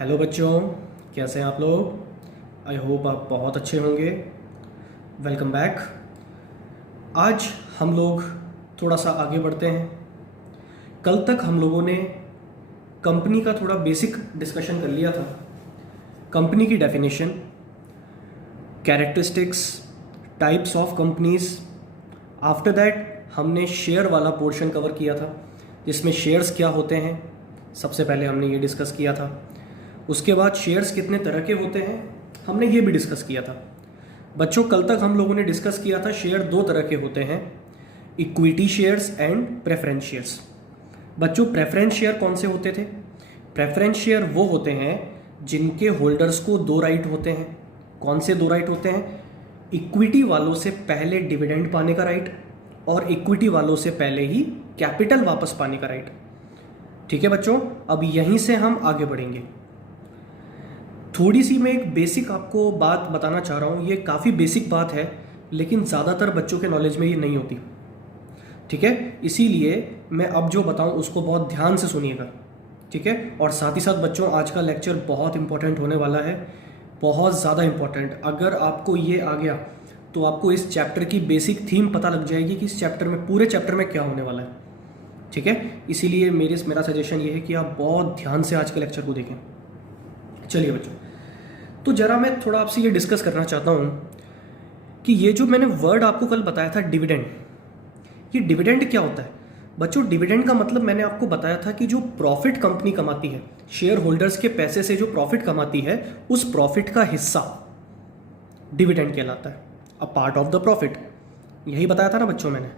Hello बच्चों, कैसे हैं आप लोग। आई होप आप बहुत अच्छे होंगे। Welcome back. आज हम लोग थोड़ा सा आगे बढ़ते हैं। कल तक हम लोगों ने कंपनी का थोड़ा बेसिक डिस्कशन कर लिया था। कंपनी की definition, characteristics, types of companies. After that हमने शेयर वाला पोर्शन कवर किया था, जिसमें शेयर्स क्या होते हैं सबसे पहले हमने ये डिस्कस किया था। उसके बाद शेयर्स कितने तरह के होते हैं हमने ये भी डिस्कस किया था। बच्चों, कल तक हम लोगों ने डिस्कस किया था शेयर दो तरह के होते हैं, equity shares and preference shares. बच्चों, प्रेफरेंस शेयर कौन से होते थे? प्रेफरेंस शेयर वो होते हैं जिनके होल्डर्स को दो राइट होते हैं। कौन से दो राइट होते हैं? इक्विटी वालों से पहले डिविडेंड पाने का राइट और इक्विटी वालों से पहले ही कैपिटल वापस पाने का राइट। ठीक है बच्चों, अब यहीं से हम आगे बढ़ेंगे। थोड़ी सी मैं एक बेसिक आपको बात बताना चाह रहा हूँ। ये काफ़ी बेसिक बात है, लेकिन ज़्यादातर बच्चों के नॉलेज में ये नहीं होती। ठीक है, इसीलिए मैं अब जो बताऊँ उसको बहुत ध्यान से सुनिएगा। ठीक है, और साथ ही साथ बच्चों, आज का लेक्चर बहुत इंपॉर्टेंट होने वाला है, बहुत ज़्यादा इंपॉर्टेंट। अगर आपको ये आ गया तो आपको इस चैप्टर की बेसिक थीम पता लग जाएगी कि इस चैप्टर में, पूरे चैप्टर में क्या होने वाला है। ठीक है, इसीलिए मेरा सजेशन ये है कि आप बहुत ध्यान से आज के लेक्चर को देखें। चलिए बच्चों, तो जरा मैं थोड़ा आपसे ये डिस्कस करना चाहता हूँ कि ये जो मैंने वर्ड आपको कल बताया था डिविडेंड, ये डिविडेंड क्या होता है? बच्चों, डिविडेंड का मतलब मैंने आपको बताया था कि जो प्रॉफिट कंपनी कमाती है, शेयर होल्डर्स के पैसे से जो प्रॉफिट कमाती है, उस प्रॉफिट का हिस्सा डिविडेंड कहलाता है, a part of the profit. यही बताया था ना बच्चों मैंने।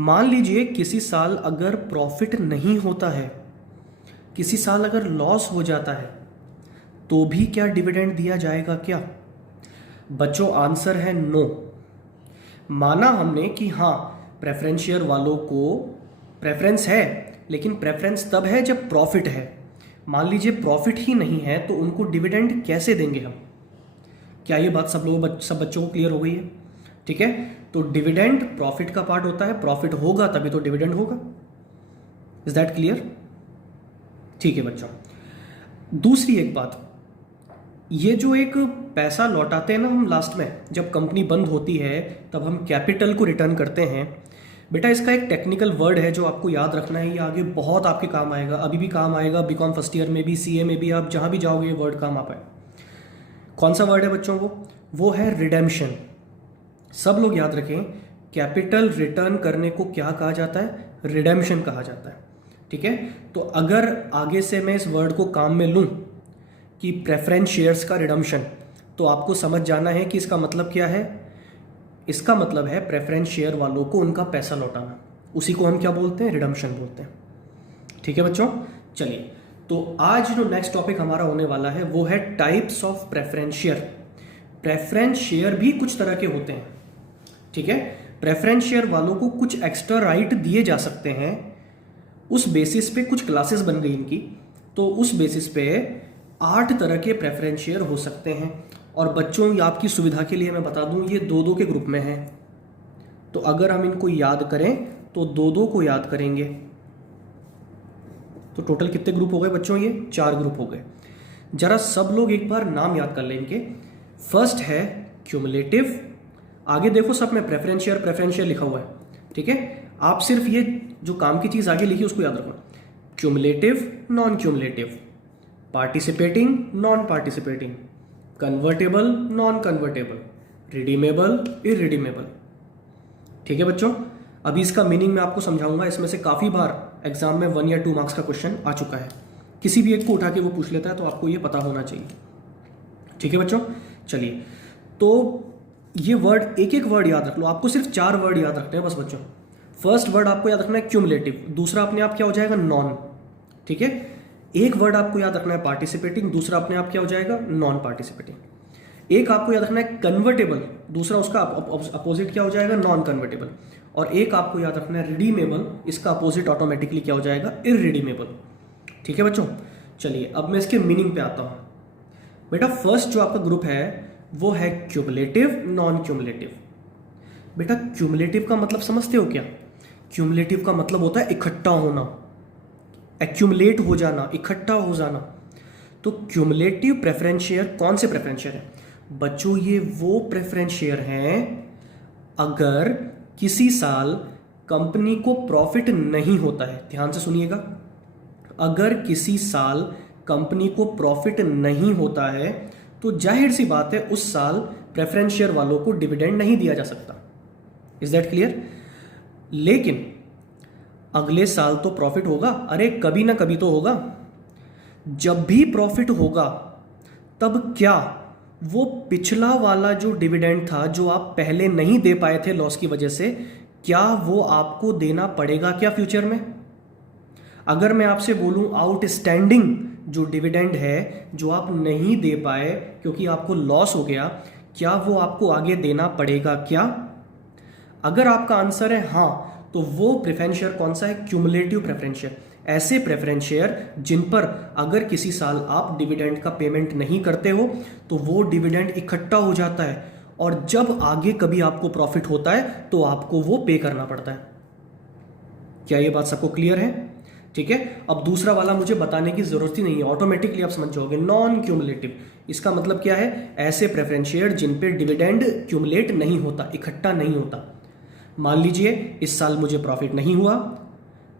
मान लीजिए किसी साल अगर प्रॉफिट नहीं होता है, किसी साल अगर लॉस हो जाता है, तो भी क्या डिविडेंड दिया जाएगा क्या? बच्चों, आंसर है नो। माना हमने कि हाँ, प्रेफरेंस शेयर वालों को प्रेफरेंस है, लेकिन प्रेफरेंस तब है जब प्रॉफिट है। मान लीजिए प्रॉफिट ही नहीं है, तो उनको डिविडेंड कैसे देंगे हम? क्या ये बात सब बच्चों को क्लियर हो गई है? ठीक है, तो डिविडेंड प्रॉफिट का पार्ट होता है, प्रॉफिट होगा तभी तो डिविडेंड होगा। Is that clear? ठीक है बच्चों, दूसरी एक बात, ये जो एक पैसा लौटाते हैं ना हम लास्ट में, जब कंपनी बंद होती है तब हम कैपिटल को रिटर्न करते हैं। बेटा, इसका एक टेक्निकल वर्ड है जो आपको याद रखना है, ये आगे बहुत आपके काम आएगा, अभी भी काम आएगा, बीकॉम फर्स्ट ईयर में भी, सीए में भी, आप जहाँ भी जाओगे ये वर्ड काम आ पाए। कौन सा वर्ड है बच्चों? वो है रिडेम्पशन। सब लोग याद रखें, कैपिटल रिटर्न करने को क्या कहा जाता है? रिडेम्पशन कहा जाता है। ठीक है, तो अगर आगे से मैं इस वर्ड को काम में लूँ कि प्रेफरेंस शेयर्स का रिडम्पशन, तो आपको समझ जाना है कि इसका मतलब क्या है। इसका मतलब है प्रेफरेंस शेयर वालों को उनका पैसा लौटाना, उसी को हम क्या बोलते हैं? रिडम्पशन बोलते हैं। ठीक है बच्चों, चलिए, तो आज जो नेक्स्ट टॉपिक हमारा होने वाला है वो है types of preference share. Preference share भी कुछ तरह के होते हैं। ठीक है, प्रेफरेंस शेयर वालों को कुछ एक्स्ट्रा राइट दिए जा सकते हैं। उस बेसिस पे कुछ क्लासेस बन गई इनकी, तो उस बेसिस पे 8 तरह के प्रेफरेंस शेयर हो सकते हैं। और बच्चों, आपकी सुविधा के लिए मैं बता दूं, ये दो दो के ग्रुप में हैं, तो अगर हम इनको याद करें तो दो दो को याद करेंगे, तो टोटल कितने ग्रुप हो गए बच्चों? ये 4 ग्रुप हो गए। जरा सब लोग एक बार नाम याद कर लें इनके। फर्स्ट है क्यूमुलेटिव। आगे देखो, सब में प्रेफरेंस शेयर लिखा हुआ है। ठीक है, आप सिर्फ ये जो काम की चीज आगे लिखी उसको याद रखो। Cumulative, non cumulative, participating, non participating, convertible, non convertible, redeemable, irredeemable. ठीक है बच्चों, अभी इसका मीनिंग मैं आपको समझाऊंगा। इसमें से काफ़ी बार एग्जाम में 1 या 2 मार्क्स का क्वेश्चन आ चुका है, किसी भी एक को उठा के वो पूछ लेता है, तो आपको ये पता होना चाहिए। ठीक है बच्चों, चलिए, तो ये वर्ड, एक एक वर्ड याद रख लो। आपको सिर्फ 4 वर्ड याद रखने हैं बस बच्चों। फर्स्ट वर्ड आपको याद रखना है क्यूमुलेटिव, दूसरा अपने आप क्या हो जाएगा? नॉन। ठीक है, एक वर्ड आपको याद रखना है पार्टिसिपेटिंग, दूसरा अपने आप क्या हो जाएगा? Non participating. एक आपको याद रखना है कन्वर्टेबल, दूसरा उसका अपोजिट क्या हो जाएगा? Non convertible. और एक आपको याद रखना है रिडीमेबल, इसका अपोजिट ऑटोमेटिकली क्या हो जाएगा? इररिडीमेबल। ठीक है बच्चों, चलिए अब मैं इसके मीनिंग पे आता हूं। बेटा, फर्स्ट जो आपका ग्रुप है वो है क्यूमुलेटिव, नॉन क्यूमुलेटिव। बेटा, क्यूमुलेटिव का मतलब समझते हो क्या? क्यूमुलेटिव का मतलब होता है इकट्ठा होना, एक्यूमुलेट हो जाना, इकट्ठा हो जाना। तो क्यूमुलेटिव प्रेफरेंस शेयर कौन से प्रेफरेंस शेयर है बच्चों? ये वो प्रेफरेंस शेयर हैं अगर किसी साल कंपनी को प्रॉफिट नहीं होता है। ध्यान से सुनिएगा, अगर किसी साल कंपनी को प्रॉफिट नहीं होता है तो जाहिर सी बात है उस साल प्रेफरेंस शेयर वालों को डिविडेंड नहीं दिया जा सकता। Is that clear? लेकिन अगले साल तो प्रॉफिट होगा, अरे कभी ना कभी तो होगा। जब भी प्रॉफिट होगा तब क्या वो पिछला वाला जो डिविडेंड था जो आप पहले नहीं दे पाए थे लॉस की वजह से, क्या वो आपको देना पड़ेगा क्या फ्यूचर में? अगर मैं आपसे बोलूं आउटस्टैंडिंग जो डिविडेंड है जो आप नहीं दे पाए क्योंकि आपको लॉस हो गया, क्या वो आपको आगे देना पड़ेगा क्या? अगर आपका आंसर है हाँ, तो वो प्रेफरेंस शेयर कौन सा है? Cumulative preference share. ऐसे प्रेफरेंस शेयर जिन पर अगर किसी साल आप डिविडेंड का पेमेंट नहीं करते हो तो वो डिविडेंड इकट्ठा हो जाता है और जब आगे कभी आपको प्रॉफिट होता है तो आपको वो पे करना पड़ता है। क्या ये बात सबको क्लियर है? ठीक है, अब दूसरा वाला मुझे बताने की जरूरत ही नहीं है, ऑटोमेटिकली आप समझ जाओगे। नॉन क्यूमुलेटिव, इसका मतलब क्या है? ऐसे प्रेफरेंस शेयर जिन पे डिविडेंड क्यूमुलेट नहीं होता, इकट्ठा नहीं होता। मान लीजिए इस साल मुझे प्रॉफिट नहीं हुआ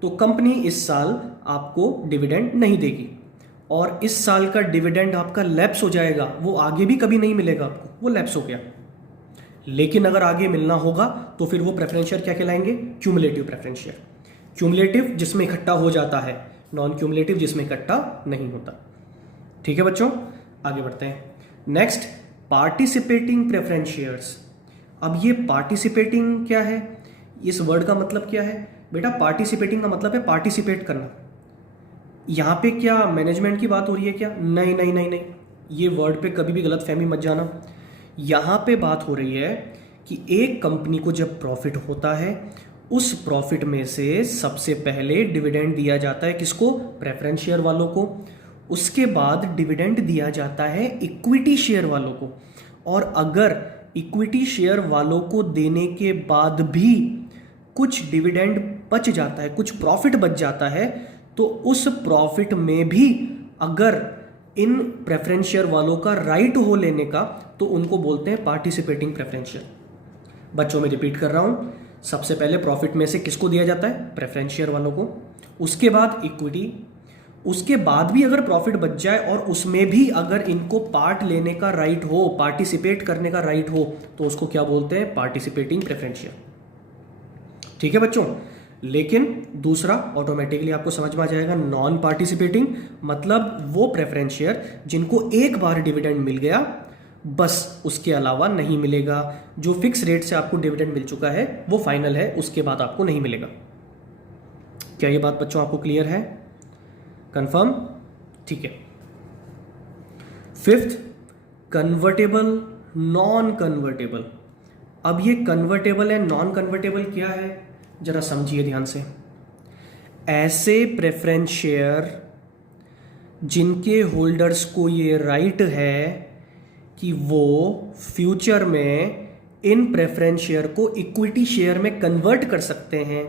तो कंपनी इस साल आपको डिविडेंड नहीं देगी और इस साल का डिविडेंड आपका लैप्स हो जाएगा, वो आगे भी कभी नहीं मिलेगा आपको, वो लैप्स हो गया। लेकिन अगर आगे मिलना होगा तो फिर वो प्रेफरेंस शेयर क्या कहलाएंगे? Cumulative preference share. क्यूमुलेटिव जिसमें इकट्ठा हो जाता है, नॉन क्यूमुलेटिव जिसमें इकट्ठा नहीं होता। ठीक है बच्चों, आगे बढ़ते हैं। Next, participating preference shares. अब ये पार्टिसिपेटिंग क्या है? इस वर्ड का मतलब क्या है बेटा? पार्टिसिपेटिंग का मतलब है पार्टिसिपेट करना। यहां पे क्या मैनेजमेंट की बात हो रही है क्या? नहीं नहीं नहीं नहीं, ये वर्ड पे कभी भी गलत फहमी मत जाना। यहां पे बात हो रही है कि एक कंपनी को जब प्रॉफिट होता है उस प्रॉफिट में से सबसे पहले डिविडेंड दिया जाता है किसको? प्रेफरेंस शेयर वालों को। उसके बाद डिविडेंड दिया जाता है इक्विटी शेयर वालों को। और अगर इक्विटी शेयर वालों को देने के बाद भी कुछ डिविडेंड बच जाता है, कुछ प्रॉफिट बच जाता है, तो उस प्रॉफिट में भी अगर इन प्रेफरेंस शेयर वालों का राइट हो लेने का तो उनको बोलते हैं पार्टिसिपेटिंग प्रेफरेंस शेयर। बच्चों में रिपीट कर रहा हूं, सबसे पहले प्रॉफिट में से किसको दिया जाता है? प्रेफरेंस शेयर वालों को। उसके बाद इक्विटी। उसके बाद भी अगर प्रॉफिट बच जाए और उसमें भी अगर इनको पार्ट लेने का राइट हो, पार्टिसिपेट करने का राइट हो, तो उसको क्या बोलते हैं? Participating preference share. ठीक है बच्चों, लेकिन दूसरा ऑटोमेटिकली आपको समझ में आ जाएगा। नॉन पार्टिसिपेटिंग मतलब वो प्रेफरेंस शेयर जिनको एक बार डिविडेंड मिल गया, बस उसके अलावा नहीं मिलेगा। जो फिक्स रेट से आपको डिविडेंड मिल चुका है वो फाइनल है, उसके बाद आपको नहीं मिलेगा। क्या ये बात बच्चों आपको क्लियर है? कंफर्म? ठीक है। Fifth, convertible, non convertible. अब ये कन्वर्टेबल है, नॉन कन्वर्टेबल क्या है, जरा समझिए ध्यान से। ऐसे प्रेफरेंस शेयर जिनके होल्डर्स को ये राइट है कि वो फ्यूचर में इन प्रेफरेंस शेयर को इक्विटी शेयर में कन्वर्ट कर सकते हैं।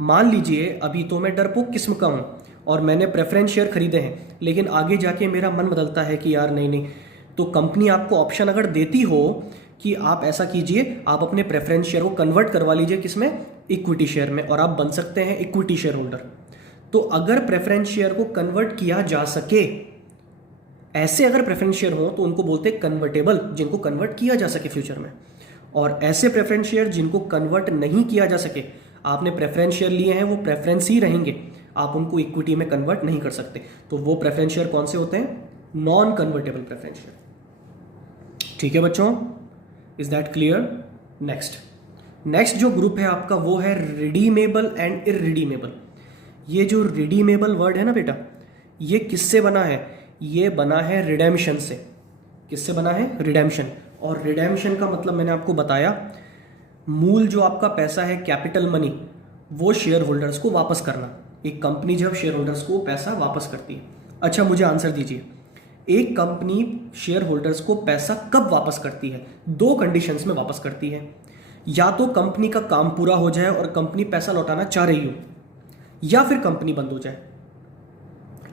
मान लीजिए अभी तो मैं डरपोक किस्म का हूं और मैंने प्रेफरेंस शेयर खरीदे हैं, लेकिन आगे जाके मेरा मन बदलता है कि यार नहीं नहीं, तो कंपनी आपको ऑप्शन अगर देती हो कि आप ऐसा कीजिए, आप अपने प्रेफरेंस शेयर को कन्वर्ट करवा लीजिए किसमें? इक्विटी शेयर में, और आप बन सकते हैं इक्विटी शेयर होल्डर। तो अगर प्रेफरेंस शेयर को कन्वर्ट किया जा सके, ऐसे अगर प्रेफरेंस शेयर हो तो उनको बोलते हैं कन्वर्टेबल, जिनको कन्वर्ट किया जा सके फ्यूचर में। और ऐसे प्रेफरेंस शेयर जिनको कन्वर्ट नहीं किया जा सके, आपने प्रेफरेंस शेयर लिए हैं वो प्रेफरेंस ही रहेंगे, आप उनको इक्विटी में कन्वर्ट नहीं कर सकते, तो वो प्रेफरेंस शेयर कौन से होते हैं? Non convertible preference share. ठीक है बच्चों, इज दैट क्लियर? नेक्स्ट जो ग्रुप है आपका वो है रिडीमेबल एंड इररिडीमेबल। ये जो रिडीमेबल वर्ड है ना बेटा, ये किससे बना है? ये बना है रिडेम्पशन से। किससे बना है? रिडेम्पशन। और रिडेम्पशन का मतलब मैंने आपको बताया, मूल जो आपका पैसा है, कैपिटल मनी, वो शेयर होल्डर्स को वापस करना। एक कंपनी जब शेयर होल्डर्स को पैसा वापस करती है। अच्छा मुझे आंसर दीजिए, एक कंपनी शेयर होल्डर्स को पैसा कब वापस करती है? दो कंडीशंस में वापस करती है। या तो कंपनी का काम पूरा हो जाए और कंपनी पैसा लौटाना चाह रही हो, या फिर कंपनी बंद हो जाए।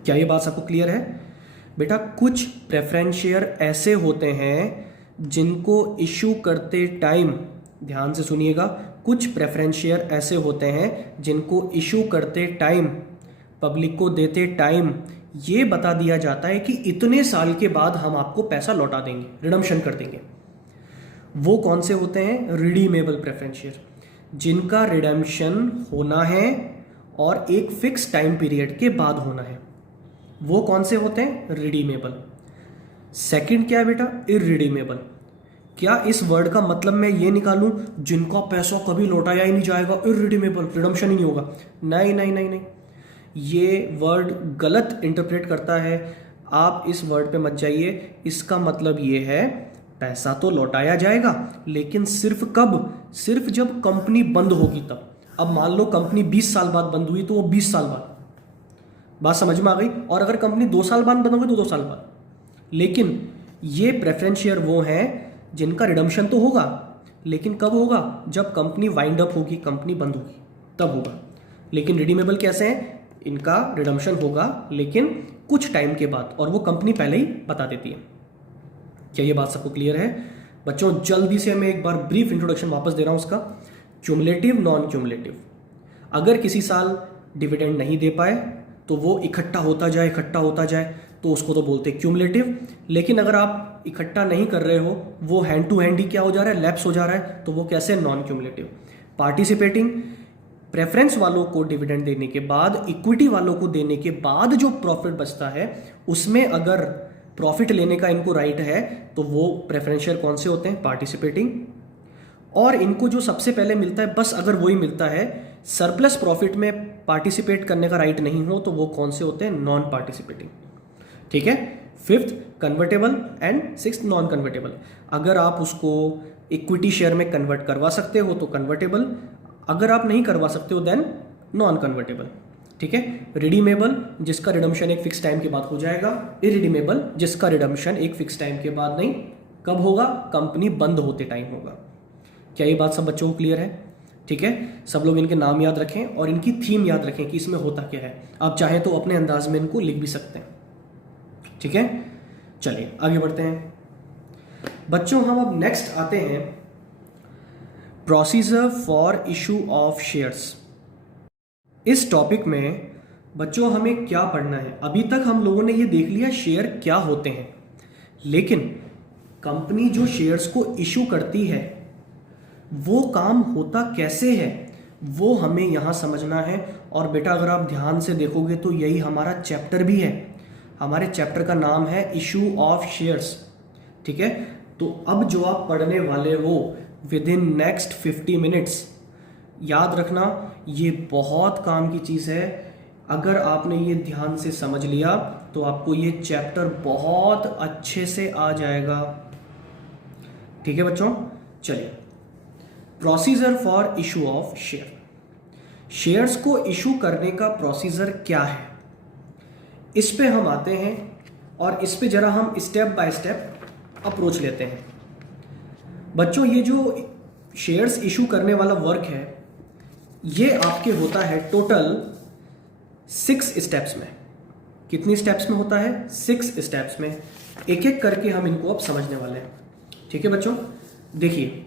क्या ये बात सबको क्लियर है? बेटा कुछ प्रेफरेंस शेयर ऐसे होते हैं जिनको इशू करते टाइम, ध्यान से सुनिएगा, कुछ प्रेफरेंस शेयर ऐसे होते हैं जिनको इशू करते टाइम, पब्लिक को देते टाइम ये बता दिया जाता है कि इतने साल के बाद हम आपको पैसा लौटा देंगे, रिडम्पशन कर देंगे। वो कौन से होते हैं? रिडीमेबल प्रेफरेंस शेयर, जिनका रिडम्पशन होना है और एक फिक्स टाइम पीरियड के बाद होना है। वो कौन से होते हैं? रिडीमेबल। सेकंड क्या है बेटा? इररिडीमेबल। क्या इस वर्ड का मतलब मैं ये निकालूं जिनका पैसा कभी लौटाया ही नहीं जाएगा, इररिडीमेबल, रिडम्पशन ही नहीं होगा? नहीं नहीं नहीं नहीं, ये वर्ड गलत इंटरप्रेट करता है। आप इस वर्ड पे मत जाइए। इसका मतलब ये है पैसा तो लौटाया जाएगा, लेकिन सिर्फ कब? सिर्फ जब कंपनी बंद होगी तब। अब मान लो कंपनी 20 साल बाद बंद हुई तो वो 20 साल बाद, बात समझ में आ गई? और अगर कंपनी 2 साल बाद बंद होगी तो 2 साल बाद। लेकिन ये प्रेफरेंस शेयर वो हैं जिनका रिडम्पशन तो होगा, लेकिन कब होगा? जब कंपनी वाइंड अप होगी, कंपनी बंद होगी, तब होगा। लेकिन रिडीमेबल कैसे हैं? इनका रिडम्पशन होगा लेकिन कुछ टाइम के बाद, और वो कंपनी पहले ही बता देती है। क्या ये बात सबको क्लियर है बच्चों? जल्दी से मैं एक बार ब्रीफ इंट्रोडक्शन वापस दे रहा हूं उसका। Cumulative, non cumulative. अगर किसी साल डिविडेंड नहीं दे पाए तो वो इकट्ठा होता जाए तो उसको तो बोलते हैं क्यूमुलेटिव। लेकिन अगर आप इकट्ठा नहीं कर रहे हो, वो हैंड टू हैंड ही क्या हो जा रहा है? लैप्स हो जा रहा है, तो वो कैसे? Non cumulative. पार्टिसिपेटिंग, प्रेफरेंस वालों को डिविडेंड देने के बाद, इक्विटी वालों को देने के बाद जो प्रॉफिट बचता है उसमें अगर प्रॉफिट लेने का इनको राइट है तो वो प्रेफरेंस शेयर कौन से होते हैं? पार्टिसिपेटिंग। और इनको जो सबसे पहले मिलता है बस अगर वही मिलता है, सरप्लस प्रॉफिट में पार्टिसिपेट करने का राइट नहीं हो तो वो कौन से होते हैं? Non participating. ठीक है। Fifth convertible and sixth non convertible. अगर आप उसको इक्विटी शेयर में कन्वर्ट करवा सकते हो तो कन्वर्टेबल, अगर आप नहीं करवा सकते हो देन नॉन कन्वर्टेबल। ठीक है। रिडीमेबल, जिसका रिडम्पशन एक फिक्स टाइम के बाद हो जाएगा। इरिडीमेबल, जिसका रिडम्पशन एक फिक्स टाइम के बाद नहीं, कब होगा? कंपनी बंद होते टाइम होगा। क्या ये बात सब बच्चों को क्लियर है? ठीक है। सब लोग इनके नाम याद रखें और इनकी थीम याद रखें कि इसमें होता क्या है। आप चाहें तो अपने अंदाज में इनको लिख भी सकते हैं। ठीक है। चलिए आगे बढ़ते हैं बच्चों। हम अब नेक्स्ट आते हैं procedure for issue of shares. इस टॉपिक में बच्चों हमें क्या पढ़ना है? अभी तक हम लोगों ने ये देख लिया शेयर क्या होते हैं, लेकिन कंपनी जो शेयर्स को इशू करती है वो काम होता कैसे है वो हमें यहां समझना है। और बेटा अगर आप ध्यान से देखोगे तो यही हमारा चैप्टर भी है। हमारे चैप्टर का नाम है इशू ऑफ शेयर्स। ठीक है। तो अब जो आप पढ़ने वाले हो विद इन नेक्स्ट 50 मिनट्स, याद रखना ये बहुत काम की चीज़ है। अगर आपने ये ध्यान से समझ लिया तो आपको ये चैप्टर बहुत अच्छे से आ जाएगा। ठीक है बच्चों। चलिए, procedure for issue of share. Shares को इशू करने का प्रोसीजर क्या है, इस पे हम आते हैं और इस पे जरा हम स्टेप बाय स्टेप अप्रोच लेते हैं। बच्चों ये जो शेयर्स इशू करने वाला वर्क है ये आपके होता है टोटल 6 स्टेप्स में। कितनी स्टेप्स में होता है? 6 स्टेप्स में। एक एक करके हम इनको अब समझने वाले हैं। ठीक है बच्चों। देखिए,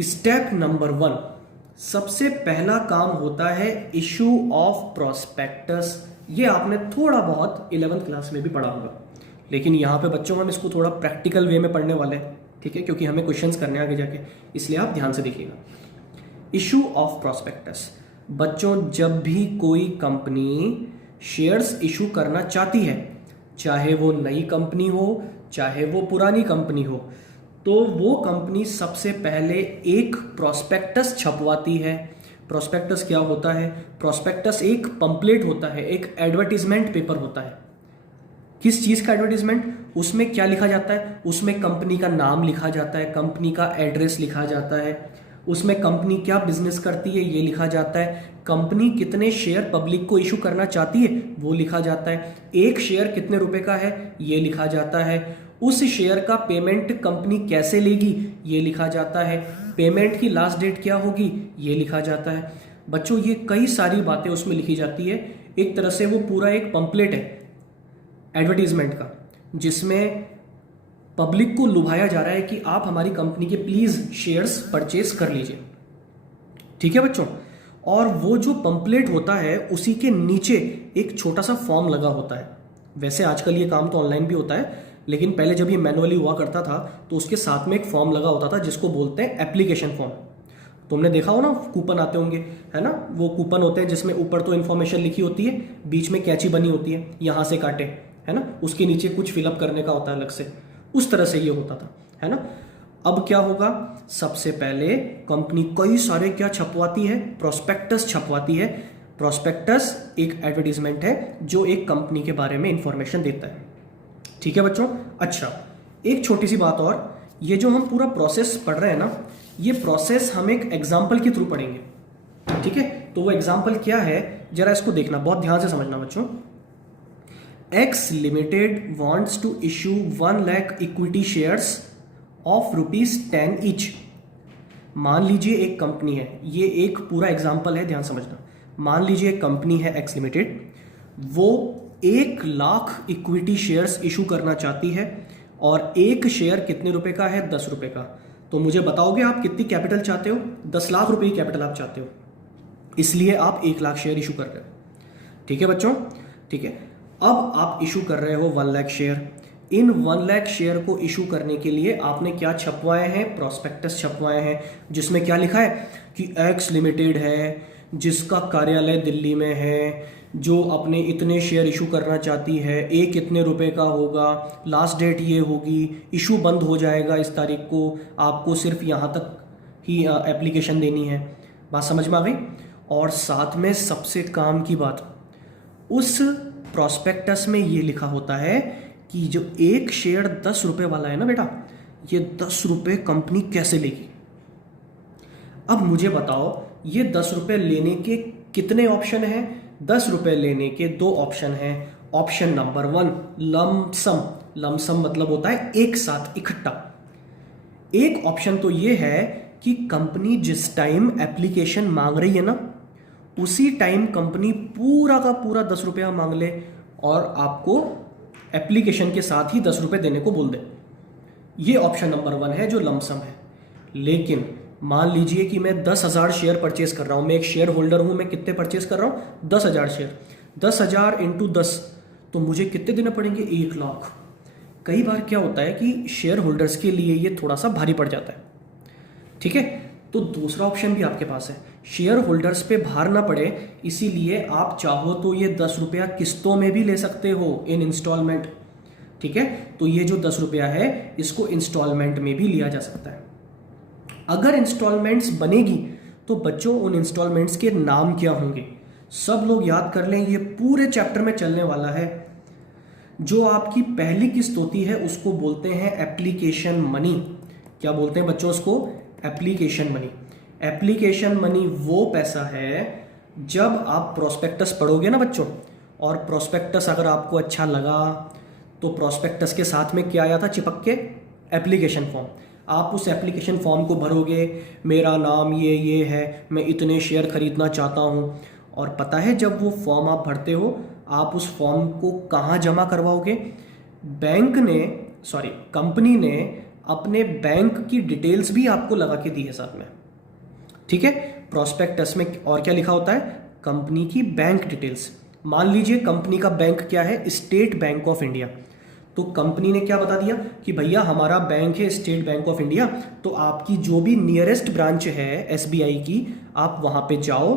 स्टेप नंबर 1, सबसे पहला काम होता है इशू ऑफ प्रोस्पेक्टस। ये आपने थोड़ा बहुत 11th क्लास में भी पढ़ा होगा, लेकिन यहाँ पे बच्चों हम इसको थोड़ा प्रैक्टिकल वे में पढ़ने वाले हैं। ठीक है, क्योंकि हमें क्वेश्चंस करने आगे जाके, इसलिए आप ध्यान से देखिएगा। Issue of prospectus. बच्चों जब भी कोई कंपनी शेयर्स इशू करना चाहती है, चाहे वो नई कंपनी हो चाहे वो पुरानी कंपनी हो, तो वो कंपनी सबसे पहले एक प्रोस्पेक्टस छपवाती है। प्रोस्पेक्टस क्या होता है? प्रोस्पेक्टस एक पंपलेट होता है, एक एडवर्टीजमेंट पेपर होता है। किस चीज़ का एडवर्टीजमेंट? उसमें क्या लिखा जाता है? उसमें कंपनी का नाम लिखा जाता है, कंपनी का एड्रेस लिखा जाता है, उसमें कंपनी क्या बिजनेस करती है ये लिखा जाता है, कंपनी कितने शेयर पब्लिक को इशू करना चाहती है वो लिखा जाता है, एक शेयर कितने रुपए का है ये लिखा जाता है, उस शेयर का पेमेंट कंपनी कैसे लेगी ये लिखा जाता है, पेमेंट की लास्ट डेट क्या होगी ये लिखा जाता है। बच्चों ये कई सारी बातें उसमें लिखी जाती है। एक तरह से वो पूरा एक पंपलेट है एडवर्टीजमेंट का। जिसमें पब्लिक को लुभाया जा रहा है कि आप हमारी कंपनी के प्लीज शेयर्स परचेज कर लीजिए। ठीक है बच्चों, और वो जो पंपलेट होता है उसी के नीचे एक छोटा सा फॉर्म लगा होता है। वैसे आजकल ये काम तो ऑनलाइन भी होता है, लेकिन पहले जब ये मैनुअली हुआ करता था तो उसके साथ में एक फॉर्म लगा होता था जिसको बोलते हैं एप्लीकेशन फॉर्म। तुमने देखा हो ना, कूपन आते होंगे, है ना, वो कूपन होते हैं जिसमें ऊपर तो इन्फॉर्मेशन लिखी होती है, बीच में कैची बनी होती है, यहाँ से काटे, है ना, उसके नीचे कुछ फिलअप करने का होता है अलग से। उस तरह से ये होता था, है ना। अब क्या होगा, सबसे पहले कंपनी कई सारे क्या छपवाती है, प्रोस्पेक्टस छपवाती है। प्रोस्पेक्टस एक एडवर्टीजमेंट है जो एक कंपनी के बारे में इंफॉर्मेशन देता है। ठीक है बच्चों। अच्छा, एक छोटी सी बात और, ये जो हम पूरा प्रोसेस पढ़ रहे हैं ना, ये प्रोसेस हम एक एग्जाम्पल के थ्रू पढ़ेंगे। ठीक है, तो वो एग्जाम्पल क्या है जरा इसको देखना, बहुत ध्यान से समझना बच्चों। X limited wants to issue 1 lakh equity shares of ₹10 each. मान लीजिए एक कंपनी है, ये एक पूरा एग्जाम्पल है, ध्यान समझना। मान लीजिए एक कंपनी है एक्स लिमिटेड, वो 1 लाख इक्विटी शेयर्स इशू करना चाहती है और एक शेयर कितने रुपए का है, 10 रुपए का। तो मुझे बताओगे आप कितनी कैपिटल चाहते हो, 10 लाख रुपए की कैपिटल आप चाहते हो, इसलिए आप 1 लाख शेयर इशू कर रहे हो। ठीक है बच्चों, ठीक है। अब आप इशू कर रहे हो 1 लाख शेयर। इन 1 लाख शेयर को इशू करने के लिए आपने क्या छपवाए हैं, प्रोस्पेक्टस छपवाए हैं, जिसमें क्या लिखा है कि एक्स लिमिटेड है, जिसका कार्यालय दिल्ली में है, जो अपने इतने शेयर इशू करना चाहती है, एक इतने रुपए का होगा, लास्ट डेट ये होगी, इशू बंद हो जाएगा इस तारीख को, आपको सिर्फ यहाँ तक ही एप्लीकेशन देनी है। बात समझ में आ गई। और साथ में सबसे काम की बात, उस प्रोस्पेक्टस में ये लिखा होता है कि जो एक शेयर 10 रुपए वाला है ना बेटा, ये 10 रुपए कंपनी कैसे लेगी। अब मुझे बताओ, ये 10 रुपए लेने के कितने ऑप्शन हैं। 10 रुपए लेने के 2 ऑप्शन हैं। Option number 1 lump sum. लमसम मतलब होता है एक साथ, इकट्ठा। एक ऑप्शन तो ये है कि कंपनी जिस टाइम एप्लीकेशन मांग रही है ना, उसी टाइम कंपनी पूरा का पूरा 10 रुपया मांग ले और आपको एप्लीकेशन के साथ ही 10 रुपए देने को बोल दे। ये ऑप्शन नंबर 1 है जो लमसम है। लेकिन मान लीजिए कि मैं 10,000 शेयर परचेज कर रहा हूं, मैं एक शेयर होल्डर हूं, मैं कितने परचेज कर रहा हूं, 10,000 शेयर। 10,000 इंटू 10, तो मुझे कितने देने पड़ेंगे, 1 लाख। कई बार क्या होता है कि शेयर होल्डर्स के लिए ये थोड़ा सा भारी पड़ जाता है। ठीक है, तो दूसरा ऑप्शन भी आपके पास है, शेयर होल्डर्स पे भार ना पड़े, इसीलिए आप चाहो तो ये 10 रुपया किस्तों में भी ले सकते हो, इन इंस्टॉलमेंट। ठीक है, तो ये जो 10 रुपया है इसको इंस्टॉलमेंट में भी लिया जा सकता है। अगर इंस्टॉलमेंट्स बनेगी तो बच्चों उन इंस्टॉलमेंट्स के नाम क्या होंगे, सब लोग याद कर लें, ये पूरे चैप्टर में चलने वाला है। जो आपकी पहली किस्त होती है उसको बोलते हैं एप्लीकेशन मनी। क्या बोलते हैं बच्चों उसको, एप्लीकेशन मनी। एप्लीकेशन मनी वो पैसा है जब आप प्रोस्पेक्टस पढ़ोगे ना बच्चों, और प्रोस्पेक्टस अगर आपको अच्छा लगा तो प्रोस्पेक्टस के साथ में क्या आया था चिपक के, एप्लीकेशन फॉर्म। आप उस एप्लीकेशन फॉर्म को भरोगे, मेरा नाम ये है, मैं इतने शेयर खरीदना चाहता हूँ। और पता है जब वो फॉर्म आप भरते हो, आप उस फॉर्म को कहाँ जमा करवाओगे, कंपनी ने अपने बैंक की डिटेल्स भी आपको लगा के दी है साथ में। ठीक है, प्रोस्पेक्टस में और क्या लिखा होता है, कंपनी की बैंक डिटेल्स। मान लीजिए कंपनी का बैंक क्या है, स्टेट बैंक ऑफ इंडिया। तो कंपनी ने क्या बता दिया कि भैया हमारा बैंक है स्टेट बैंक ऑफ इंडिया, तो आपकी जो भी नियरेस्ट ब्रांच है एसबीआई की, आप वहां पे जाओ,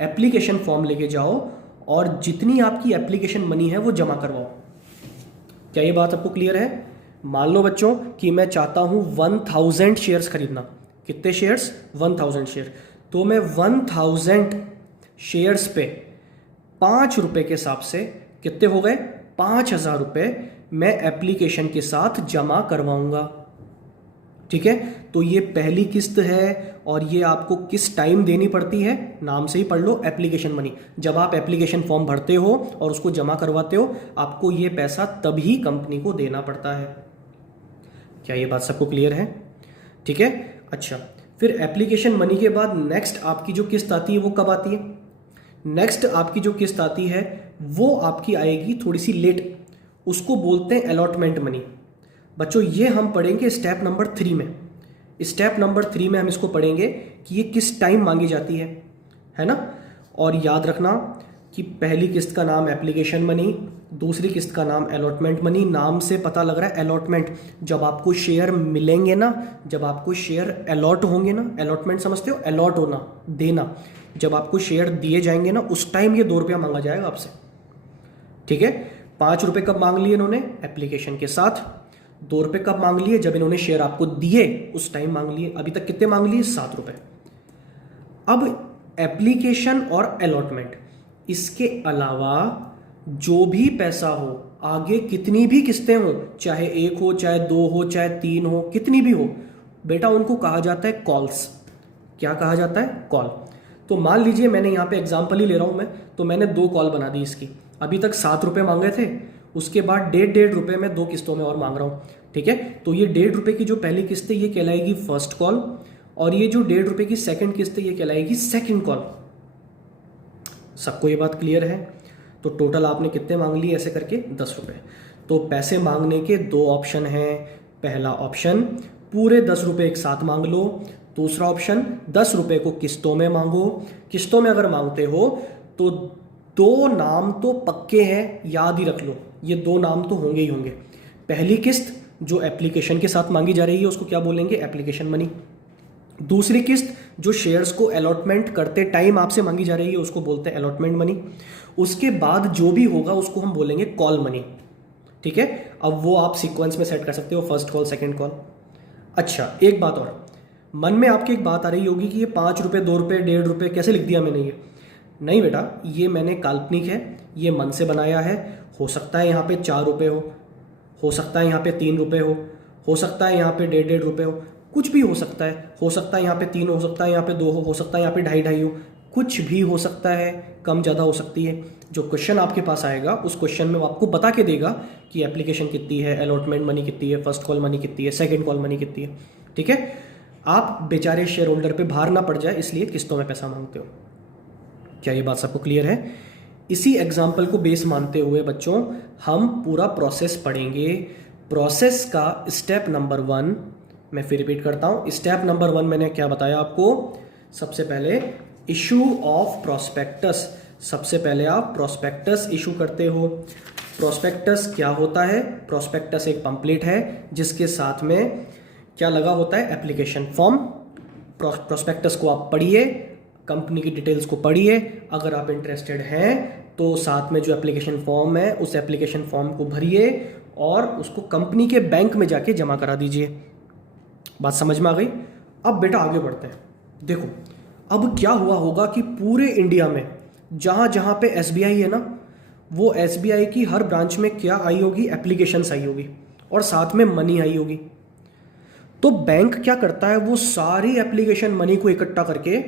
एप्लीकेशन फॉर्म लेके जाओ और जितनी आपकी एप्लीकेशन मनी है वो जमा करवाओ। क्या ये बात आपको क्लियर है। मान लो बच्चों कि मैं चाहता हूं 1000 शेयर्स खरीदना। कितने शेयर्स, 1000 शेयर। तो मैं 1000 शेयर्स पे 5 रुपए के हिसाब से कितने हो गए, 5,000 रुपए मैं एप्लीकेशन के साथ जमा करवाऊंगा। ठीक है, तो ये पहली किस्त है और ये आपको किस टाइम देनी पड़ती है, नाम से ही पढ़ लो, एप्लीकेशन मनी। जब आप एप्लीकेशन फॉर्म भरते हो और उसको जमा करवाते हो, आपको ये पैसा तभी कंपनी को देना पड़ता है। क्या ये बात सबको क्लियर है। ठीक है, अच्छा, फिर एप्लीकेशन मनी के बाद नेक्स्ट आपकी जो किस्त आती है वो कब आती है, नेक्स्ट आपकी जो किस्त आती है वो आपकी आएगी थोड़ी सी लेट। उसको बोलते हैं अलॉटमेंट मनी। बच्चों ये हम पढ़ेंगे स्टेप नंबर 3 में। स्टेप नंबर 3 में हम इसको पढ़ेंगे कि ये किस टाइम मांगी जाती है ना। और याद रखना कि पहली किस्त का नाम एप्लीकेशन मनी, दूसरी किस्त का नाम अलॉटमेंट मनी। नाम से पता लग रहा है अलॉटमेंट, जब आपको शेयर मिलेंगे ना, जब आपको शेयर अलॉट होंगे ना, अलॉटमेंट समझते हो, अलॉट होना, देना, जब आपको शेयर दिए जाएंगे ना उस टाइम ये 2 रुपया मांगा जाएगा आपसे। ठीक है, 5 रुपये कब मांग लिए इन्होंने? एप्लीकेशन के साथ। 2 रुपये कब मांग लिए? जब इन्होंने शेयर आपको दिए उस टाइम मांग लिए। अभी तक कितने मांग लिए? 7 रुपये। अब एप्लीकेशन और अलॉटमेंट, इसके अलावा जो भी पैसा हो, आगे कितनी भी किस्तें हो, चाहे 1 हो, चाहे 2 हो, चाहे 3 हो, कितनी भी हो, बेटा उनको कहा जाता है कॉल्स। क्या कहा जाता है? कॉल। तो मान लीजिए मैंने यहाँ पे एग्जांपल ही ले रहा हूँ मैं, तो मैंने 2 कॉल बना दी इसकी। अभी तक 7 रुपये मांगे थे, उसके बाद 1.5 रुपये में 2 किस्तों में और मांग रहा हूँ। ठीक है, तो ये 1.5 रुपये की जो पहली किस्त है ये कहलाएगी फर्स्ट कॉल, और ये जो 1.5 रुपये की सेकंड किस्त है ये कहलाएगी सेकंड कॉल। सबको ये बात क्लियर है? तो टोटल आपने कितने मांग लिए ऐसे करके? 10 रुपये। तो पैसे मांगने के 2 ऑप्शन हैं। पहला ऑप्शन पूरे 10 रुपये एक साथ मांग लो, दूसरा ऑप्शन 10 रुपये को किस्तों में मांगो। किस्तों में अगर मांगते हो तो 2 नाम तो पक्के हैं, याद ही रख लो, ये 2 नाम तो होंगे ही होंगे। पहली किस्त जो एप्लीकेशन के साथ मांगी जा रही है उसको क्या बोलेंगे? Application money. दूसरी किस्त जो शेयर्स को अलॉटमेंट करते टाइम आपसे मांगी जा रही है उसको बोलते हैं अलॉटमेंट मनी। उसके बाद जो भी होगा उसको हम बोलेंगे कॉल मनी। ठीक है, अब वो आप सीक्वेंस में सेट कर सकते हो, फर्स्ट कॉल, सेकंड कॉल। अच्छा, एक बात और, मन में आपकी एक बात आ रही होगी कि ये 5 रुपये, 2 रुपये, 1.5 रुपये कैसे लिख दिया मैंने? ये नहीं बेटा, ये मैंने काल्पनिक है, ये मन से बनाया है। हो सकता है यहाँ पे 4 रुपये हो सकता है यहाँ पे 3 रुपये हो सकता है यहाँ पे 1.5 रुपये हो, कुछ भी हो सकता है। हो सकता है यहाँ पे 3 हो सकता है यहाँ पे 2 हो सकता है यहाँ पे 2.5 हो, कुछ भी हो सकता है, कम ज़्यादा हो सकती है। जो क्वेश्चन आपके पास आएगा उस क्वेश्चन में वो आपको बता के देगा कि एप्लीकेशन कितनी है, अलॉटमेंट मनी कितनी है, फर्स्ट कॉल मनी कितनी है, सेकंड कॉल मनी कितनी है। ठीक है, आप बेचारे शेयर होल्डर पे भार ना पड़ जाए इसलिए किस्तों में पैसा मांगते हो। क्या ये बात सबको क्लियर है? इसी एग्जाम्पल को बेस मानते हुए बच्चों हम पूरा प्रोसेस पढ़ेंगे। प्रोसेस का स्टेप नंबर 1 मैं फिर रिपीट करता हूं। स्टेप नंबर 1 मैंने क्या बताया आपको? सबसे पहले इशू ऑफ प्रोस्पेक्टस। सबसे पहले आप प्रोस्पेक्टस इशू करते हो। प्रोस्पेक्टस क्या होता है? प्रोस्पेक्टस एक पंपलेट है जिसके साथ में क्या लगा होता है? Application form. प्रोस्पेक्टस को आप पढ़िए, कंपनी की डिटेल्स को पढ़िए। अगर आप इंटरेस्टेड हैं तो साथ में जो एप्लीकेशन फॉर्म है उस एप्लीकेशन फॉर्म को भरिए और उसको कंपनी के बैंक में जाके जमा करा दीजिए। बात समझ में आ गई? अब बेटा आगे बढ़ते हैं। देखो अब क्या हुआ होगा कि पूरे इंडिया में जहाँ जहाँ पे एसबीआई है ना, वो एसबीआई की हर ब्रांच में क्या आई होगी? एप्लीकेशंस आई होगी और साथ में मनी आई होगी। तो बैंक क्या करता है? वो सारी एप्लीकेशन मनी को इकट्ठा करके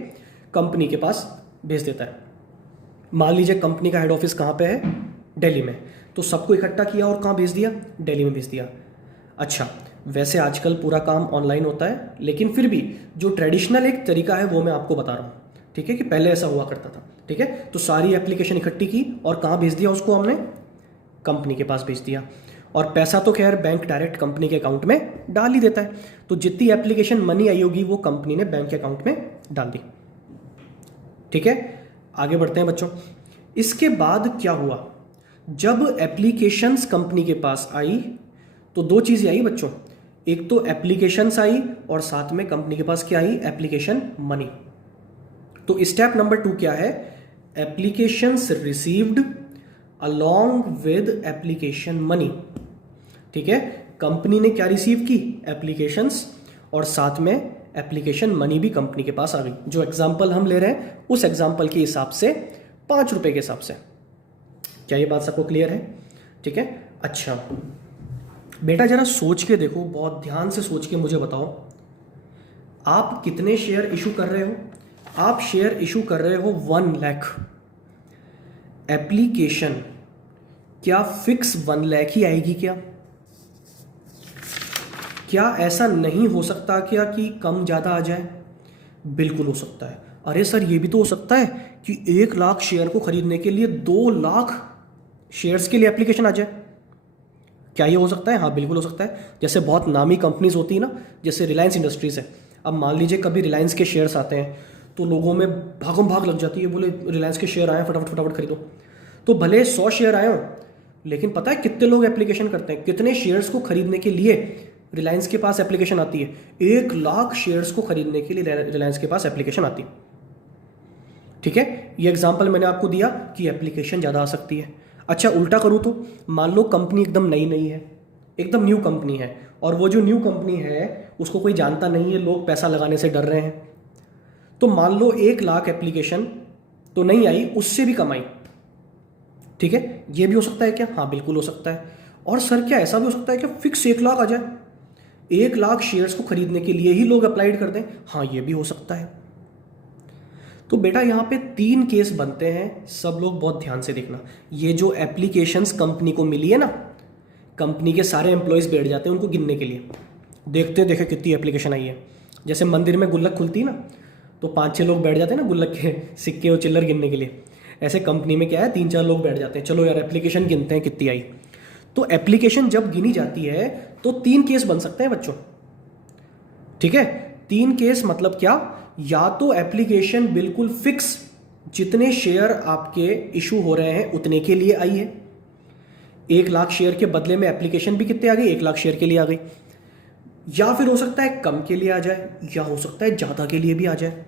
कंपनी के पास भेज देता है। मान लीजिए कंपनी का हेड ऑफिस कहाँ पे है? दिल्ली में। तो सबको इकट्ठा किया और कहाँ भेज दिया? दिल्ली में भेज दिया। अच्छा, वैसे आजकल पूरा काम ऑनलाइन होता है, लेकिन फिर भी जो ट्रेडिशनल एक तरीका है वो मैं आपको बता रहा हूँ। ठीक है, कि पहले ऐसा हुआ करता था। ठीक है, तो सारी एप्लीकेशन इकट्ठी की और कहाँ भेज दिया उसको? हमने कंपनी के पास भेज दिया। और पैसा तो खैर बैंक डायरेक्ट कंपनी के अकाउंट में डाल ही देता है। तो जितनी एप्लीकेशन मनी आई होगी वो कंपनी ने बैंक के अकाउंट में डाल दी। ठीक है, आगे बढ़ते हैं बच्चों। इसके बाद क्या हुआ? जब एप्लीकेशंस कंपनी के पास आई तो 2 चीजें आई बच्चों। एक तो एप्लीकेशंस आई और साथ में कंपनी के पास क्या आई? Application money. तो स्टेप नंबर 2 क्या है? Applications received along with application money. ठीक है, कंपनी ने क्या रिसीव की? एप्लीकेशंस, और साथ में एप्लीकेशन मनी भी कंपनी के पास आ गई। जो एग्जाम्पल हम ले रहे हैं उस एग्जाम्पल के हिसाब से 5 रुपए के हिसाब से। क्या ये बात सबको क्लियर है? ठीक है, अच्छा बेटा जरा सोच के देखो, बहुत ध्यान से सोच के मुझे बताओ, आप कितने शेयर इशू कर रहे हो? आप शेयर इशू कर रहे हो 1 लाख। एप्लीकेशन क्या फिक्स 1 लाख ही आएगी क्या? क्या ऐसा नहीं हो सकता क्या कि कम ज़्यादा आ जाए? बिल्कुल हो सकता है। अरे सर ये भी तो हो सकता है कि 1 लाख शेयर को खरीदने के लिए 2 लाख शेयर्स के लिए एप्लीकेशन आ जाए। क्या ये हो सकता है? हाँ बिल्कुल हो सकता है। जैसे बहुत नामी कंपनीज होती है ना, जैसे रिलायंस इंडस्ट्रीज है। अब मान लीजिए कभी रिलायंस के शेयर्स आते हैं तो लोगों में भागम भाग लग जाती है, बोले रिलायंस के शेयर आए, फटाफट फटाफट खरीदो। तो भले 100 शेयर आए हो, लेकिन पता है कितने लोग एप्लीकेशन करते हैं? कितने शेयर्स को खरीदने के लिए रिलायंस के पास एप्लीकेशन आती है? 1 लाख शेयर्स को खरीदने के लिए रिलायंस के पास एप्लीकेशन आती है। ठीक है, ये एग्जांपल मैंने आपको दिया कि एप्लीकेशन ज़्यादा आ सकती है। अच्छा उल्टा करूँ तो, मान लो कंपनी एकदम नई नई है, एकदम न्यू कंपनी है, और वो जो न्यू कंपनी है उसको कोई जानता नहीं है, लोग पैसा लगाने से डर रहे हैं। तो मान लो 1 लाख एप्लीकेशन तो नहीं आई, उससे भी कम आई। ठीक है, ये भी हो सकता है क्या? हाँ बिल्कुल हो सकता है। और सर क्या ऐसा भी हो सकता है कि फिक्स 1 लाख आ जाए, 1 लाख शेयर्स को खरीदने के लिए ही लोग अप्लाइड कर दें? हाँ ये भी हो सकता है। तो बेटा यहाँ पे 3 केस बनते हैं, सब लोग बहुत ध्यान से देखना। ये जो एप्लीकेशंस कंपनी को मिली है ना, कंपनी के सारे एम्प्लॉयज़ बैठ जाते हैं उनको गिनने के लिए, देखते देखे कितनी एप्लीकेशन आई है। जैसे मंदिर में गुल्लक खुलती है ना, तो 5-6 लोग बैठ जाते हैं ना गुल्लक के सिक्के और चिल्लर गिनने के लिए। ऐसे कंपनी में क्या है, 3-4 लोग बैठ जाते हैं, चलो यार एप्लीकेशन गिनते हैं कितनी आई। तो एप्लीकेशन जब गिनी जाती है तो 3 केस बन सकते हैं बच्चों। ठीक है, 3 केस मतलब क्या? या तो एप्लीकेशन बिल्कुल फिक्स जितने शेयर आपके इशू हो रहे हैं उतने के लिए आई है, 1 लाख शेयर के बदले में एप्लीकेशन भी कितने आ गई? 1 लाख शेयर के लिए आ गई। या फिर हो सकता है कम के लिए आ जाए, या हो सकता है ज़्यादा के लिए भी आ जाए।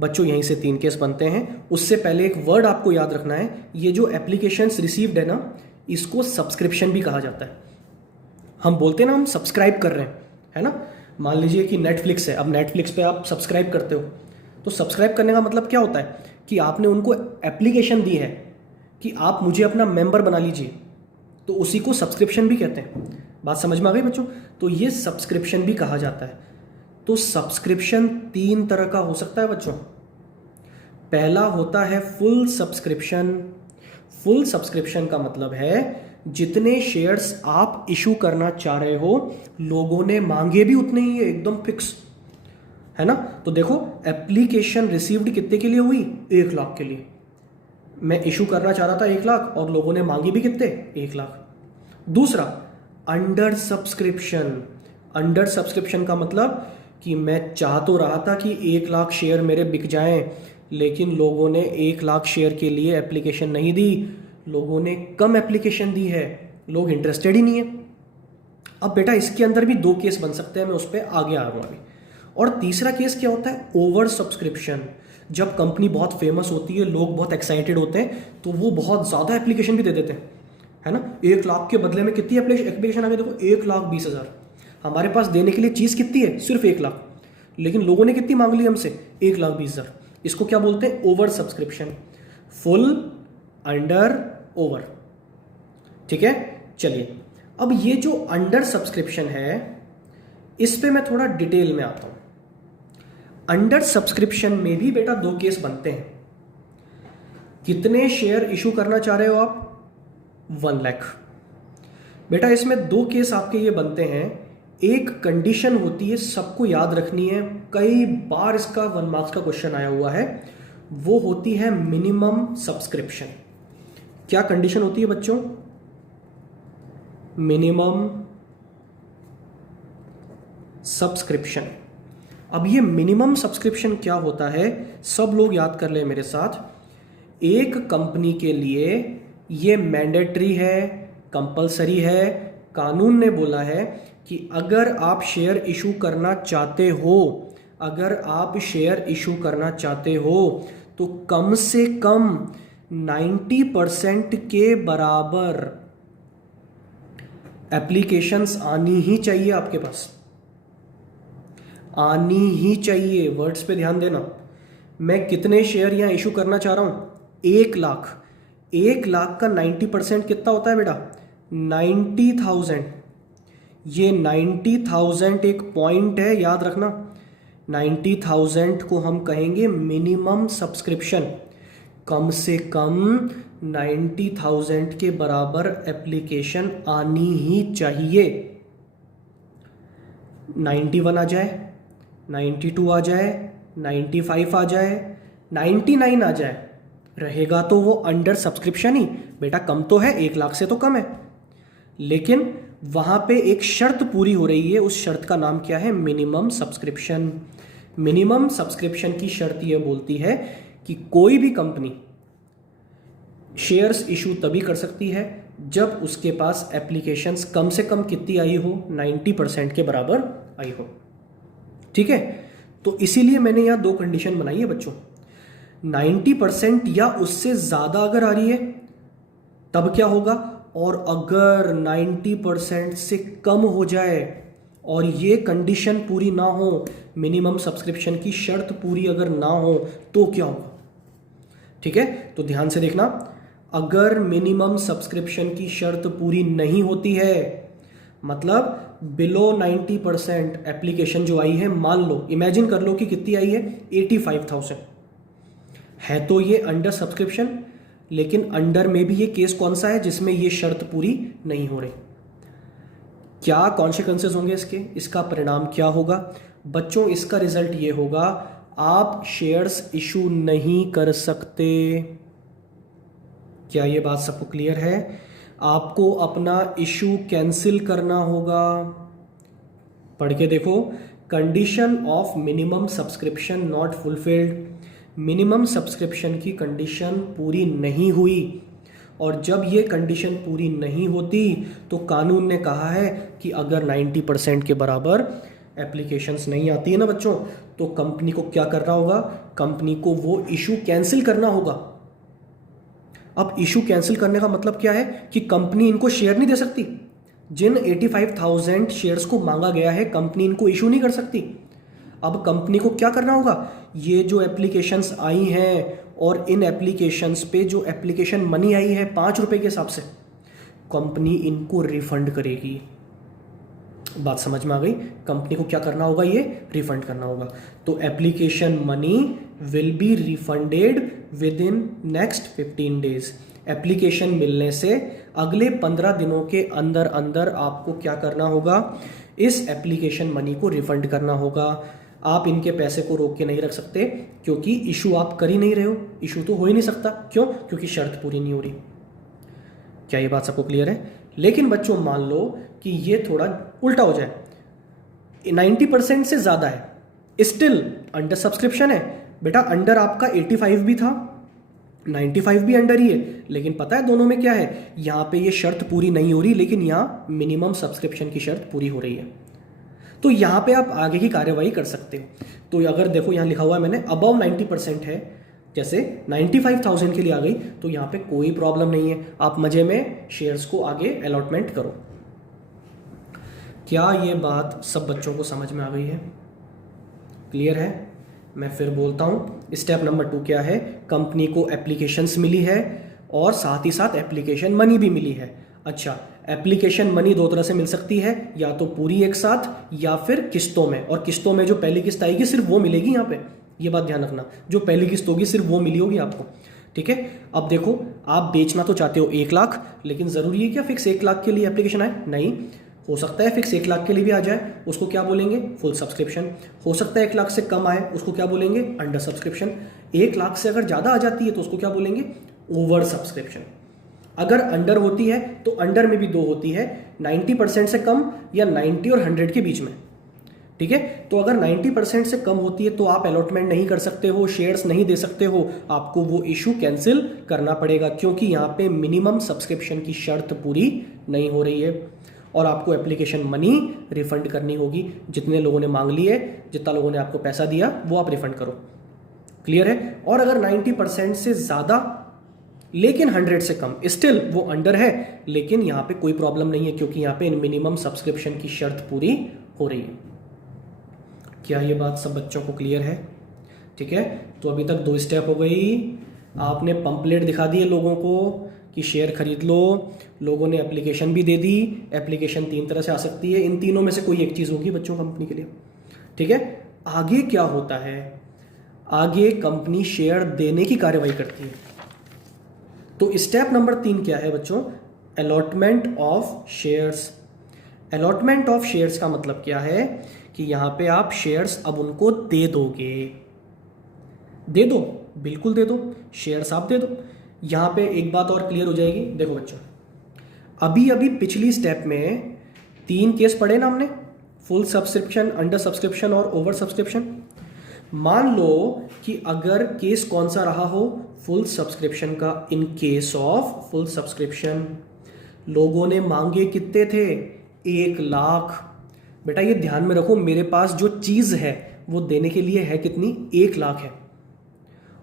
बच्चों यहीं से 3 केस बनते हैं। उससे पहले एक वर्ड आपको याद रखना है, ये जो एप्लीकेशंस रिसीव्ड है ना, इसको सब्सक्रिप्शन भी कहा जाता है। हम बोलते हैं ना हम सब्सक्राइब कर रहे हैं, है ना। मान लीजिए कि नेटफ्लिक्स है, अब नेटफ्लिक्स पे आप सब्सक्राइब करते हो, तो सब्सक्राइब करने का मतलब क्या होता है कि आपने उनको एप्लीकेशन दी है कि आप मुझे अपना मेंबर बना लीजिए, तो उसी को सब्सक्रिप्शन भी कहते हैं। बात समझ में आ गई बच्चों? तो ये सब्सक्रिप्शन भी कहा जाता है। तो सब्सक्रिप्शन 3 तरह का हो सकता है बच्चों। पहला होता है फुल सब्सक्रिप्शन। फुल सब्सक्रिप्शन का मतलब है जितने शेयर्स आप इशू करना चाह रहे हो, लोगों ने मांगे भी उतने ही है, एकदम फिक्स, है ना। तो देखो एप्लीकेशन रिसीव्ड कितने के लिए हुई? 1 लाख के लिए। मैं इशू करना चाह रहा था 1 लाख और लोगों ने मांगी भी कितने? 1 लाख। दूसरा अंडर सब्सक्रिप्शन। अंडर सब्सक्रिप्शन का मतलब कि मैं चाह तो रहा था कि 1 लाख शेयर मेरे बिक जाएं, लेकिन लोगों ने 1 लाख शेयर के लिए एप्लीकेशन नहीं दी, लोगों ने कम एप्लीकेशन दी है, लोग इंटरेस्टेड ही नहीं है। अब बेटा इसके अंदर भी 2 केस बन सकते हैं, मैं उस पर आगे आ रहा हूँ अभी। और तीसरा केस क्या होता है? Over subscription. जब कंपनी बहुत फेमस होती है, लोग बहुत एक्साइटेड होते हैं, तो वो बहुत ज़्यादा एप्लीकेशन भी दे देते हैं, है ना। 1 लाख के बदले में कितनी एप्लीकेशन आ गई? देखो 1,20,000। हमारे पास देने के लिए चीज़ कितनी है? सिर्फ 1 लाख, लेकिन लोगों ने कितनी मांग ली हमसे? 1,20,000। इसको क्या बोलते हैं? Over subscription. Full, under, over. ठीक है, चलिए अब ये जो अंडर सब्सक्रिप्शन है इस पे मैं थोड़ा डिटेल में आता हूं। अंडर सब्सक्रिप्शन में भी बेटा 2 केस बनते हैं। कितने शेयर इशू करना चाह रहे हो आप? 1 लाख। बेटा इसमें 2 केस आपके ये बनते हैं। एक कंडीशन होती है, सबको याद रखनी है, कई बार इसका 1 मार्क्स का क्वेश्चन आया हुआ है, वो होती है मिनिमम सब्सक्रिप्शन। क्या कंडीशन होती है बच्चों? Minimum subscription. अब ये मिनिमम सब्सक्रिप्शन क्या होता है, सब लोग याद कर ले मेरे साथ। एक कंपनी के लिए ये मैंडेटरी है, कंपलसरी है, कानून ने बोला है कि अगर आप शेयर इशू करना चाहते हो, अगर आप शेयर इशू करना चाहते हो तो कम से कम 90% के बराबर एप्लीकेशंस आनी ही चाहिए आपके पास, आनी ही चाहिए। वर्ड्स पे ध्यान देना। मैं कितने शेयर यहां इशू करना चाह रहा हूं? 1 लाख। 1 लाख का 90% कितना होता है बेटा? 90,000। ये 90,000 एक पॉइंट है, याद रखना। 90,000 को हम कहेंगे मिनिमम सब्सक्रिप्शन। कम से कम 90,000 के बराबर एप्लीकेशन आनी ही चाहिए। 91 आ जाए, 92 आ जाए, 95 आ जाए, 99 आ जाए, रहेगा तो वो अंडर सब्सक्रिप्शन ही बेटा। कम तो है, 1 लाख से तो कम है। लेकिन वहां पे एक शर्त पूरी हो रही है। उस शर्त का नाम क्या है? Minimum subscription. मिनिमम सब्सक्रिप्शन की शर्त यह बोलती है कि कोई भी कंपनी शेयर्स इशू तभी कर सकती है जब उसके पास एप्लीकेशंस कम से कम कितनी आई हो? 90% के बराबर आई हो। ठीक है, तो इसीलिए मैंने यहां दो कंडीशन बनाई है बच्चों। 90% या उससे ज्यादा अगर आ रही है तब क्या होगा, और अगर 90% से कम हो जाए और ये कंडीशन पूरी ना हो, मिनिमम सब्सक्रिप्शन की शर्त पूरी अगर ना हो, तो क्या होगा? ठीक है, तो ध्यान से देखना। अगर मिनिमम सब्सक्रिप्शन की शर्त पूरी नहीं होती है, मतलब बिलो 90% एप्लीकेशन जो आई है, मान लो, इमेजिन कर लो कि कितनी आई है? 85,000 है, तो ये अंडर सब्सक्रिप्शन। लेकिन अंडर में भी ये केस कौन सा है जिसमें ये शर्त पूरी नहीं हो रही? क्या कॉन्सिक्वेंसेस होंगे इसके? इसका परिणाम क्या होगा बच्चों? इसका रिजल्ट ये होगा, आप शेयर्स इशू नहीं कर सकते। क्या ये बात सबको क्लियर है? आपको अपना इशू कैंसिल करना होगा। पढ़ के देखो, condition of minimum subscription not fulfilled. Minimum subscription की कंडीशन पूरी नहीं हुई, और जब ये कंडीशन पूरी नहीं होती तो कानून ने कहा है कि अगर 90% के बराबर एप्लीकेशंस नहीं आती है ना बच्चों, तो कंपनी को क्या करना होगा? कंपनी को वो इशू कैंसिल करना होगा। अब इशू कैंसिल करने का मतलब क्या है कि कंपनी इनको शेयर नहीं दे सकती। जिन 85,000 शेयर्स को मांगा गया है, कंपनी इनको इशू नहीं कर सकती। अब कंपनी को क्या करना होगा? ये जो एप्लीकेशंस आई हैं और इन एप्लीकेशंस पे जो एप्लीकेशन मनी आई है 5 रुपए के हिसाब से, कंपनी इनको रिफंड करेगी। बात समझ में आ गई? कंपनी को क्या करना होगा? ये रिफंड करना होगा। तो application money will be refunded with in next 15 days. Application मिलने से अगले 15 दिनों के अंदर अंदर आपको क्या करना होगा? इस एप्लीकेशन मनी को रिफंड करना होगा। आप इनके पैसे को रोक के नहीं रख सकते, क्योंकि इशू आप कर ही नहीं रहे हो। इशू तो हो ही नहीं सकता। क्यों? क्योंकि शर्त पूरी नहीं हो रही। क्या ये बात सबको क्लियर है? लेकिन बच्चों मान लो कि ये थोड़ा उल्टा हो जाए, 90% से ज्यादा है, स्टिल अंडर सब्सक्रिप्शन है। बेटा अंडर आपका 85 भी था, 95 भी अंडर ही है, लेकिन पता है दोनों में क्या है? यहां पे ये शर्त पूरी नहीं हो रही, लेकिन यहां मिनिमम सब्सक्रिप्शन की शर्त पूरी हो रही है। तो यहां पे आप आगे की कार्यवाही कर सकते हो। तो अगर देखो यहां लिखा हुआ है मैंने, अबव 90% है, जैसे 95,000 के लिए आ गई, तो यहां पे कोई प्रॉब्लम नहीं है, आप मजे में शेयर्स को आगे अलॉटमेंट करो। क्या ये बात सब बच्चों को समझ में आ गई है? क्लियर है? मैं फिर बोलता हूं, स्टेप नंबर 2 क्या है? कंपनी को एप्लीकेशंस मिली है और साथ ही साथ एप्लीकेशन मनी भी मिली है। अच्छा, एप्लीकेशन मनी दो तरह से मिल सकती है, या तो पूरी एक साथ या फिर किस्तों में। और किस्तों में जो पहली किस्त आएगी सिर्फ वो मिलेगी। यहाँ पे ये बात ध्यान रखना, जो पहली किस्त होगी सिर्फ वो मिली होगी आपको। ठीक है, अब देखो, आप बेचना तो चाहते हो 1 लाख, लेकिन जरूरी है क्या फिक्स 1 लाख के लिए एप्लीकेशन आए? नहीं, हो सकता है फिक्स 1 लाख के लिए भी आ जाए, उसको क्या बोलेंगे? Full subscription. हो सकता है 1 लाख से कम आए, उसको क्या बोलेंगे? Under subscription. 1 लाख से अगर ज्यादा आ जाती है तो उसको क्या बोलेंगे? Over subscription. अगर अंडर होती है तो अंडर में भी 2 होती है, 90% से कम या 90 और 100 के बीच में। ठीक है, तो अगर 90% से कम होती है तो आप अलॉटमेंट नहीं कर सकते हो, शेयर्स नहीं दे सकते हो, आपको वो इशू कैंसिल करना पड़ेगा, क्योंकि यहां पे मिनिमम सब्सक्रिप्शन की शर्त पूरी नहीं हो रही है। और आपको एप्लीकेशन मनी रिफंड करनी होगी। जितने लोगों ने मांग लिए, जितना लोगों ने आपको पैसा दिया, वो आप रिफंड करो। क्लियर है? और अगर 90% से ज्यादा लेकिन 100 से कम, स्टिल वो अंडर है, लेकिन यहां पे कोई प्रॉब्लम नहीं है, क्योंकि यहां पे मिनिमम सब्सक्रिप्शन की शर्त पूरी हो रही है। क्या ये बात सब बच्चों को क्लियर है? ठीक है, तो अभी तक 2 स्टेप हो गई। आपने पंपलेट दिखा दिए लोगों को कि शेयर खरीद लो, लोगों ने एप्लीकेशन भी दे दी। एप्लीकेशन 3 तरह से आ सकती है, इन तीनों में से कोई एक चीज होगी बच्चों कंपनी के लिए। ठीक है, आगे क्या होता है? आगे कंपनी शेयर देने की कार्यवाही करती है। तो स्टेप नंबर 3 क्या है बच्चों? Allotment of shares. Allotment of shares का मतलब क्या है कि यहां पे आप शेयर्स अब उनको दे दोगे। दे दो, बिल्कुल दे दो, शेयर्स आप दे दो। यहां पे एक बात और क्लियर हो जाएगी। देखो बच्चों, अभी अभी पिछली स्टेप में 3 केस पढ़े ना हमने, फुल सब्सक्रिप्शन, अंडर सब्सक्रिप्शन और ओवर सब्सक्रिप्शन। मान लो कि अगर केस कौन सा रहा हो, फुल सब्सक्रिप्शन का। In case of full subscription लोगों ने मांगे कितने थे? 1 लाख। बेटा ये ध्यान में रखो, मेरे पास जो चीज है वो देने के लिए है कितनी? 1 लाख है,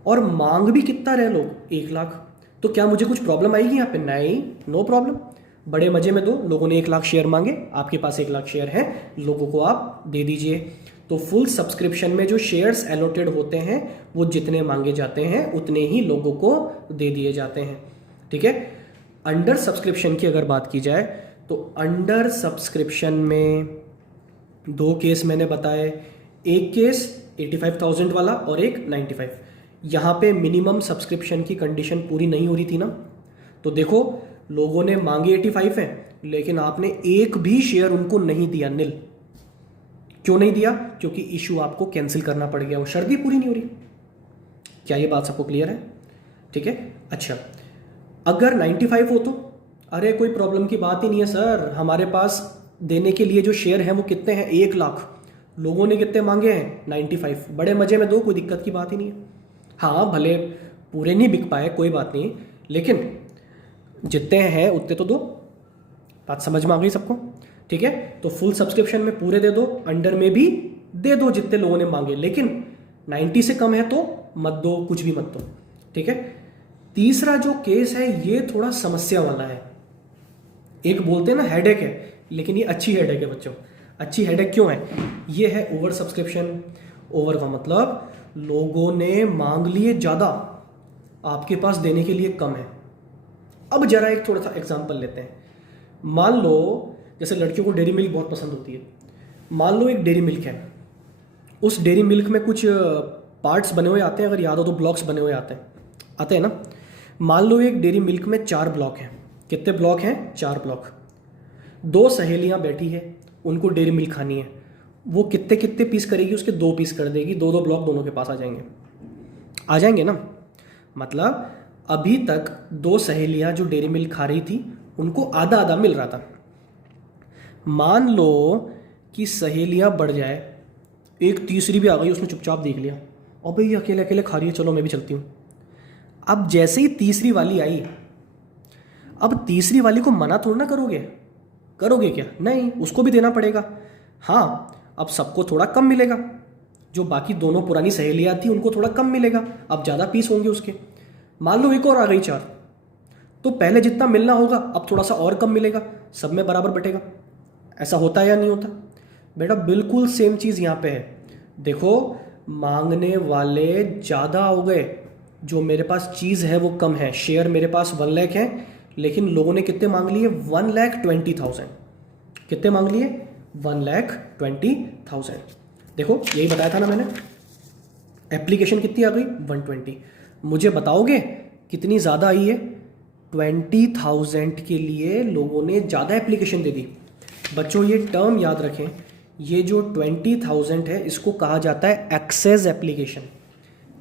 और मांग भी कितना रहे लोग? 1 लाख। तो क्या मुझे कुछ प्रॉब्लम आएगी यहाँ पे? नहीं, नो प्रॉब्लम। बड़े मजे में दो, लोगों ने 1 लाख शेयर मांगे, आपके पास 1 लाख शेयर है, लोगों को आप दे दीजिए। तो फुल सब्सक्रिप्शन में जो शेयर्स एलोटेड होते हैं वो जितने मांगे जाते हैं उतने ही लोगों को दे दिए जाते हैं। ठीक है। अंडर सब्सक्रिप्शन की अगर बात की जाए तो अंडर सब्सक्रिप्शन में 2 केस मैंने बताए, एक केस 85,000 वाला और एक 95। यहाँ पे मिनिमम सब्सक्रिप्शन की कंडीशन पूरी नहीं हो रही थी ना। तो देखो, लोगों ने मांगे 85 है, लेकिन आपने एक भी शेयर उनको नहीं दिया, निल। क्यों नहीं दिया? क्योंकि इशू आपको कैंसिल करना पड़ गया, वो शर्त ही पूरी नहीं हो रही। क्या ये बात सबको क्लियर है? ठीक है। अच्छा, अगर 95 हो तो अरे कोई प्रॉब्लम की बात ही नहीं है सर, हमारे पास देने के लिए जो शेयर हैं वो कितने हैं? 1 लाख। लोगों ने कितने मांगे हैं? 95। बड़े मजे में दो, कोई दिक्कत की बात ही नहीं है। हाँ, भले पूरे नहीं बिक पाए, कोई बात नहीं, लेकिन जितने हैं उतने तो दो। बात समझ में आ गई सबको? ठीक है। तो फुल सब्सक्रिप्शन में पूरे दे दो, अंडर में भी दे दो जितने लोगों ने मांगे, लेकिन 90 से कम है तो मत दो, कुछ भी मत दो। ठीक है। तीसरा जो केस है ये थोड़ा समस्या वाला है। एक बोलते हैं ना हेडेक है, लेकिन ये अच्छी हेडेक है बच्चों। अच्छी हेडेक क्यों है? ये है ओवर सब्सक्रिप्शन। ओवर का मतलब लोगों ने मांग लिए ज्यादा, आपके पास देने के लिए कम है। अब जरा एक थोड़ा सा एग्जांपल लेते हैं। मान लो जैसे लड़कियों को डेयरी मिल्क बहुत पसंद होती है। मान लो एक डेयरी मिल्क है, उस डेयरी मिल्क में कुछ पार्ट्स बने हुए आते हैं, अगर याद हो तो ब्लॉक्स बने हुए आते हैं ना। मान लो एक डेयरी मिल्क में 4 ब्लॉक हैं। कितने ब्लॉक हैं? 4 ब्लॉक। 2 सहेलियां बैठी है, उनको डेयरी मिल्क खानी है। वो कितने कितने पीस करेगी? उसके 2 पीस कर देगी, 2-2 ब्लॉक दोनों के पास आ जाएंगे ना। मतलब अभी तक 2 सहेलियां जो डेयरी मिल्क खा रही थी उनको आधा आधा मिल रहा था। मान लो कि सहेलियां बढ़ जाए, एक तीसरी भी आ गई, उसने चुपचाप देख लिया, और भाई अकेले अकेले खा रही है, चलो मैं भी चलती हूँ। अब जैसे ही तीसरी वाली आई, अब तीसरी वाली को मना थोड़ा ना करोगे क्या? नहीं, उसको भी देना पड़ेगा। हाँ, अब सबको थोड़ा कम मिलेगा, जो बाकी दोनों पुरानी सहेलियां थी उनको थोड़ा कम मिलेगा, अब ज़्यादा पीस होंगे उसके। मान लो एक और आ गई 4, तो पहले जितना मिलना होगा अब थोड़ा सा और कम मिलेगा, सब में बराबर बटेगा। ऐसा होता है या नहीं होता? बेटा बिल्कुल सेम चीज़ यहाँ पे है। देखो, मांगने वाले ज़्यादा हो गए, जो मेरे पास चीज़ है वो कम है। शेयर मेरे पास 1 लाख है, लेकिन लोगों ने कितने मांग लिए? 1,20,000। कितने मांग लिए? 1,20,000। देखो यही बताया था ना मैंने। एप्लीकेशन कितनी आ गई? 120। मुझे बताओगे कितनी ज़्यादा आई है? 20,000 के लिए लोगों ने ज़्यादा एप्लीकेशन दे दी। बच्चों ये टर्म याद रखें, ये जो 20,000 है इसको कहा जाता है एक्सेस एप्लीकेशन।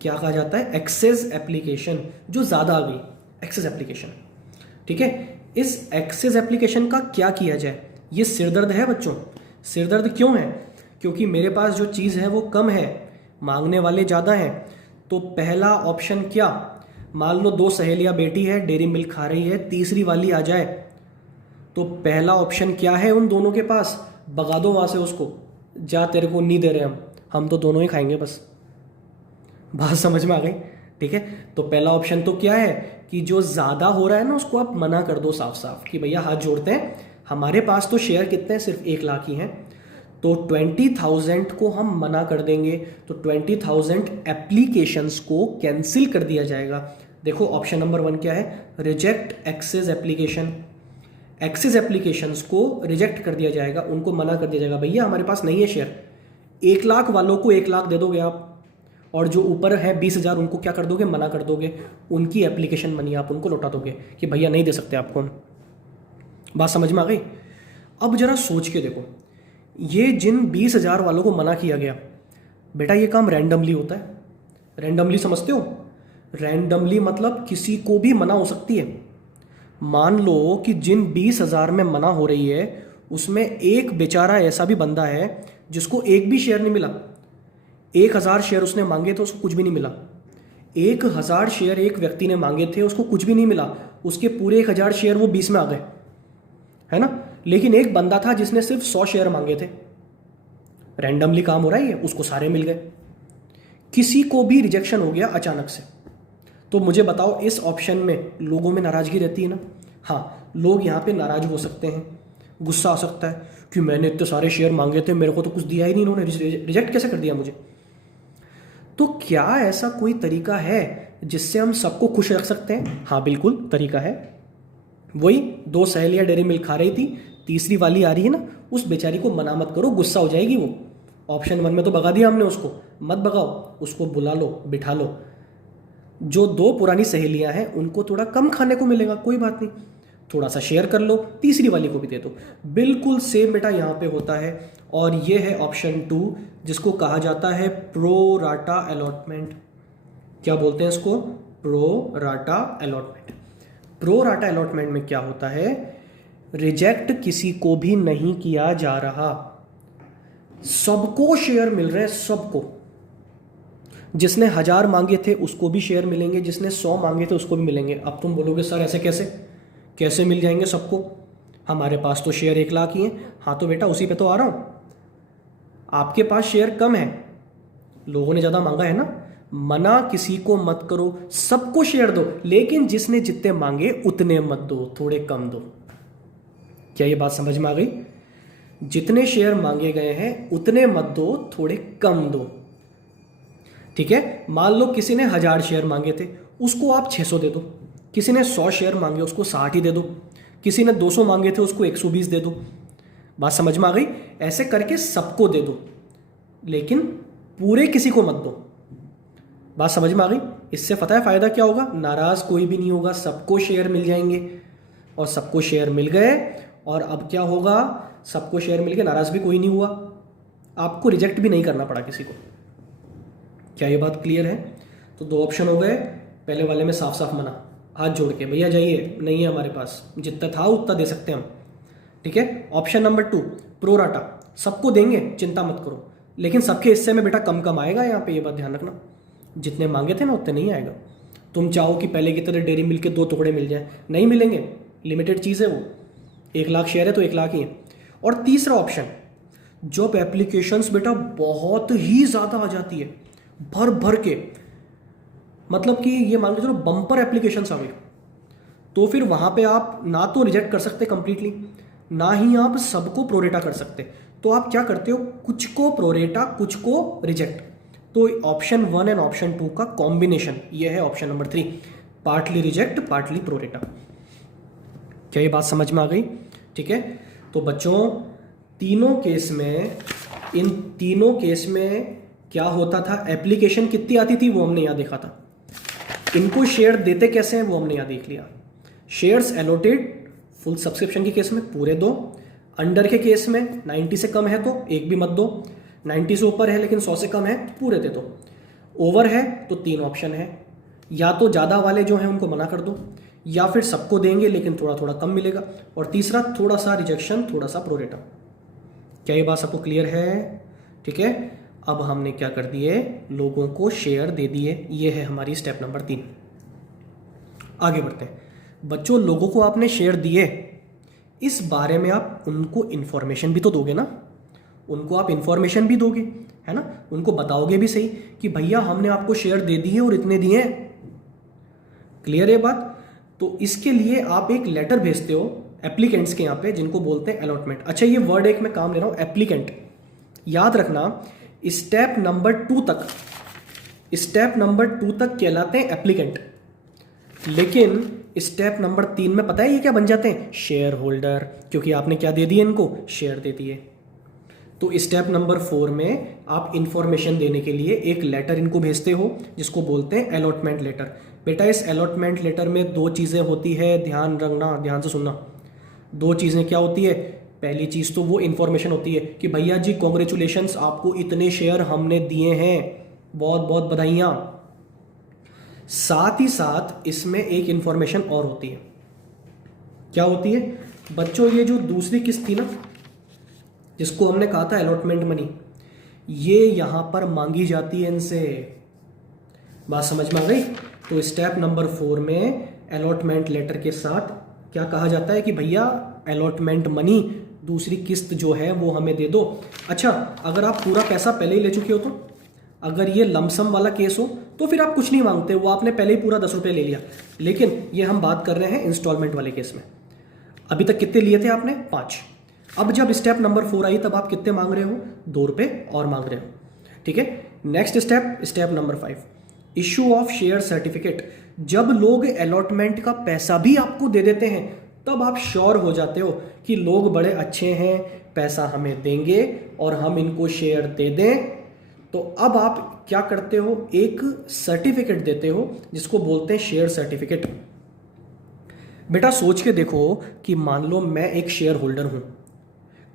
क्या कहा जाता है? Excess application. जो ज़्यादा आ गई, एक्सेस एप्लीकेशन। ठीक है। इस एक्सेस एप्लीकेशन का क्या किया जाए? ये सिरदर्द है बच्चों। सिरदर्द क्यों है? क्योंकि मेरे पास जो चीज़ है वो कम है, मांगने वाले ज़्यादा हैं। तो पहला ऑप्शन क्या? मान लो 2 सहेलियां बैठी है, डेयरी मिल्क खा रही है, तीसरी वाली आ जाए, तो पहला ऑप्शन क्या है उन दोनों के पास? भगा दो वहाँ से उसको, जा तेरे को नहीं दे रहे हम तो दोनों ही खाएंगे बस। बात समझ में आ गई? ठीक है। तो पहला ऑप्शन तो क्या है कि जो ज़्यादा हो रहा है ना उसको आप मना कर दो साफ साफ कि भैया हाथ जोड़ते हैं, हमारे पास तो शेयर कितने हैं? सिर्फ 1 लाख ही हैं, तो 20,000 को हम मना कर देंगे। तो 20,000 एप्लीकेशंस को कैंसिल कर दिया जाएगा। देखो ऑप्शन नंबर 1 क्या है? Reject excess application. Excess applications को रिजेक्ट कर दिया जाएगा, उनको मना कर दिया जाएगा, भैया हमारे पास नहीं है शेयर। 1 लाख वालों को 1 लाख दे दोगे आप, और जो ऊपर है 20,000 उनको क्या कर दोगे? मना कर दोगे। उनकी एप्लीकेशन मनी आप उनको लौटा दोगे कि भैया नहीं दे सकते आपको हम। बात समझ में आ गई? अब जरा सोच के देखो, ये जिन 20,000 वालों को मना किया गया, बेटा ये काम रैंडमली होता है। रैंडमली समझते हो? रैंडमली मतलब किसी को भी मना हो सकती है। मान लो कि जिन 20,000 में मना हो रही है उसमें एक बेचारा ऐसा भी बंदा है जिसको एक भी शेयर नहीं मिला। 1,000 शेयर उसने मांगे थे, उसको कुछ भी नहीं मिला। 1,000 शेयर एक व्यक्ति ने मांगे थे, उसको कुछ भी नहीं मिला। उसके पूरे 1,000 शेयर वो 20 में आ गए, है ना। लेकिन एक बंदा था जिसने सिर्फ 100 शेयर मांगे थे, रैंडमली काम हो रहा है, उसको सारे मिल गए। किसी को भी रिजेक्शन हो गया अचानक से। तो मुझे बताओ, इस ऑप्शन में लोगों में नाराजगी रहती है ना। हाँ, लोग यहाँ पे नाराज हो सकते हैं, गुस्सा आ सकता है कि मैंने इतने सारे शेयर मांगे थे, मेरे को तो कुछ दिया ही नहीं, इन्होंने रिजेक्ट कैसे कर दिया मुझे। तो क्या ऐसा कोई तरीका है जिससे हम सबको खुश रख सकते हैं? हाँ बिल्कुल तरीका है। वही 2 सहेलियां डेयरी मिल्क खा रही थी, तीसरी वाली आ रही है ना, उस बेचारी को मना मत करो, गुस्सा हो जाएगी वो। ऑप्शन 1 में तो भगा दिया हमने उसको, मत भगाओ, उसको बुला लो, बिठा लो। जो 2 पुरानी सहेलियां हैं उनको थोड़ा कम खाने को मिलेगा, कोई बात नहीं, थोड़ा सा शेयर कर लो, तीसरी वाली को भी दे दो। बिल्कुल सेम बेटा यहाँ पे होता है। और ये है ऑप्शन 2, जिसको कहा जाता है प्रो राटा अलॉटमेंट। क्या बोलते हैं इसको? Pro rata allotment. Pro rata allotment में क्या होता है, रिजेक्ट किसी को भी नहीं किया जा रहा, सबको शेयर मिल रहे हैं, सबको। जिसने 1,000 मांगे थे उसको भी शेयर मिलेंगे, जिसने 100 मांगे थे उसको भी मिलेंगे। अब तुम बोलोगे सर ऐसे कैसे कैसे मिल जाएंगे सबको, हमारे पास तो शेयर 1,00,000 ही हैं। हाँ तो बेटा उसी पे तो आ रहा हूं, आपके पास शेयर कम है, लोगों ने ज्यादा मांगा है ना। मना किसी को मत करो, सबको शेयर दो, लेकिन जिसने जितने मांगे उतने मत दो, थोड़े कम दो। क्या ये बात समझ में आ गई? जितने शेयर मांगे गए हैं उतने मत दो, थोड़े कम दो, ठीक है। मान लो किसी ने 1,000 शेयर मांगे थे, उसको आप 600 दे दो। किसी ने 100 शेयर मांगे, उसको 60 ही दे दो। किसी ने 200 मांगे थे, उसको 120 दे दो। बात समझ में आ गई? ऐसे करके सबको दे दो, लेकिन पूरे किसी को मत दो। बात समझ में आ गई? इससे पता है फायदा क्या होगा? नाराज कोई भी नहीं होगा, सबको शेयर मिल जाएंगे। और सबको शेयर मिल गए, और अब क्या होगा, सबको शेयर मिल गए, नाराज भी कोई नहीं हुआ, आपको रिजेक्ट भी नहीं करना पड़ा किसी को। क्या ये बात क्लियर है? तो 2 ऑप्शन हो गए। पहले वाले में साफ साफ मना, हाथ जोड़ के, भैया जाइए, नहीं है हमारे पास, जितना था उतना दे सकते हैं हम, ठीक है। ऑप्शन नंबर 2 प्रो राटा, सबको देंगे, चिंता मत करो, लेकिन सबके हिस्से में बेटा कम कम आएगा। यहाँ पे ये बात ध्यान रखना, जितने मांगे थे ना उतने नहीं आएगा। तुम चाहो कि पहले की तरह डेयरी मिल्क के 2 टुकड़े मिल जाए, नहीं मिलेंगे, लिमिटेड चीज़ है वो। 1,00,000 शेयर है तो 1,00,000 ही है। और तीसरा ऑप्शन, जॉब एप्लीकेशंस बेटा बहुत ही ज़्यादा आ जाती है, भर भर के, मतलब कि ये मान के चलो बम्पर एप्लीकेशंस आ गई, तो फिर वहाँ पे आप ना तो रिजेक्ट कर सकते कंप्लीटली, ना ही आप सबको प्रोरेटा कर सकते। तो आप क्या करते हो, कुछ को प्रोरेटा, कुछ को रिजेक्ट। तो ऑप्शन 1 एंड ऑप्शन 2 का कॉम्बिनेशन ये है option number 3, partly reject partly pro rata. क्या ये बात समझ में आ गई? ठीक है। तो बच्चों तीनों केस में, इन तीनों केस में क्या होता था, एप्लीकेशन कितनी आती थी वो हमने यहाँ देखा था। इनको शेयर देते कैसे हैं वो हमने यहाँ देख लिया। शेयर्स एलोटेड फुल सब्सक्रिप्शन के केस में पूरे दो, अंडर के केस में 90 से कम है तो एक भी मत दो, 90 से ऊपर है लेकिन 100 से कम है पूरे दे दो, ओवर है तो 3 ऑप्शन है, या तो ज़्यादा वाले जो हैं उनको मना कर दो, या फिर सबको देंगे लेकिन थोड़ा थोड़ा कम मिलेगा, और तीसरा थोड़ा सा रिजेक्शन, थोड़ा सा प्रोरेटा। क्या ये बात सबको क्लियर है? ठीक है। अब हमने क्या कर दिए, लोगों को शेयर दे दिए, ये है हमारी स्टेप नंबर 3। आगे बढ़ते हैं बच्चों, लोगों को आपने शेयर दिए, इस बारे में आप उनको इंफॉर्मेशन भी तो दोगे ना, उनको आप इंफॉर्मेशन भी दोगे, है ना, उनको बताओगे भी सही कि भैया हमने आपको शेयर दे दिए और इतने दिए हैं। क्लियर है बात? तो इसके लिए आप एक लेटर भेजते हो एप्लीकेंट्स के यहाँ पे, जिनको बोलते हैं अलॉटमेंट। अच्छा ये वर्ड एक मैं काम ले रहा हूँ, एप्लीकेंट, याद रखना स्टेप नंबर 2 तक, स्टेप नंबर 2 तक कहलाते हैं एप्लीकेंट, लेकिन स्टेप नंबर 3 में पता है ये क्या बन जाते हैं, शेयर होल्डर, क्योंकि आपने क्या दे दिए, इनको शेयर दे दिए। तो स्टेप नंबर 4 में आप इंफॉर्मेशन देने के लिए एक लेटर इनको भेजते हो जिसको बोलते हैं अलॉटमेंट लेटर। बेटा इस अलॉटमेंट लेटर में 2 चीज़ें होती है, ध्यान रखना, ध्यान से सुनना। 2 चीज़ें क्या होती है, पहली चीज़ तो वो इंफॉर्मेशन होती है कि भैया जी कॉन्ग्रेचुलेशंस, आपको इतने शेयर हमने दिए हैं, बहुत बहुत बधाइयाँ। साथ ही साथ इसमें एक इंफॉर्मेशन और होती है, क्या होती है बच्चों, ये जो दूसरी किस्त थी ना, जिसको हमने कहा था अलॉटमेंट मनी, ये यहां पर मांगी जाती है इनसे। बात समझ में आ गई? तो स्टेप नंबर 4 में अलॉटमेंट लेटर के साथ क्या कहा जाता है कि भैया अलॉटमेंट मनी, दूसरी किस्त जो है वो हमें दे दो। अच्छा, अगर आप पूरा पैसा पहले ही ले चुके हो, तो अगर ये लमसम वाला केस हो तो फिर आप कुछ नहीं मांगते, वो आपने पहले ही पूरा 10 रुपये ले लिया। लेकिन ये हम बात कर रहे हैं इंस्टॉलमेंट वाले केस में। अभी तक कितने लिए थे आपने? 5। अब जब स्टेप नंबर 4 आई तब आप कितने मांग रहे हो? 2 रुपये और मांग रहे हो। ठीक है, next step number 5, issue of share certificate. जब लोग अलॉटमेंट का पैसा भी आपको दे देते हैं तब आप श्योर हो जाते हो कि लोग बड़े अच्छे हैं, पैसा हमें देंगे और हम इनको शेयर दे दें। तो अब आप क्या करते हो? एक सर्टिफिकेट देते हो जिसको बोलते हैं शेयर सर्टिफिकेट। बेटा सोच के देखो कि मान लो मैं एक शेयर होल्डर हूं,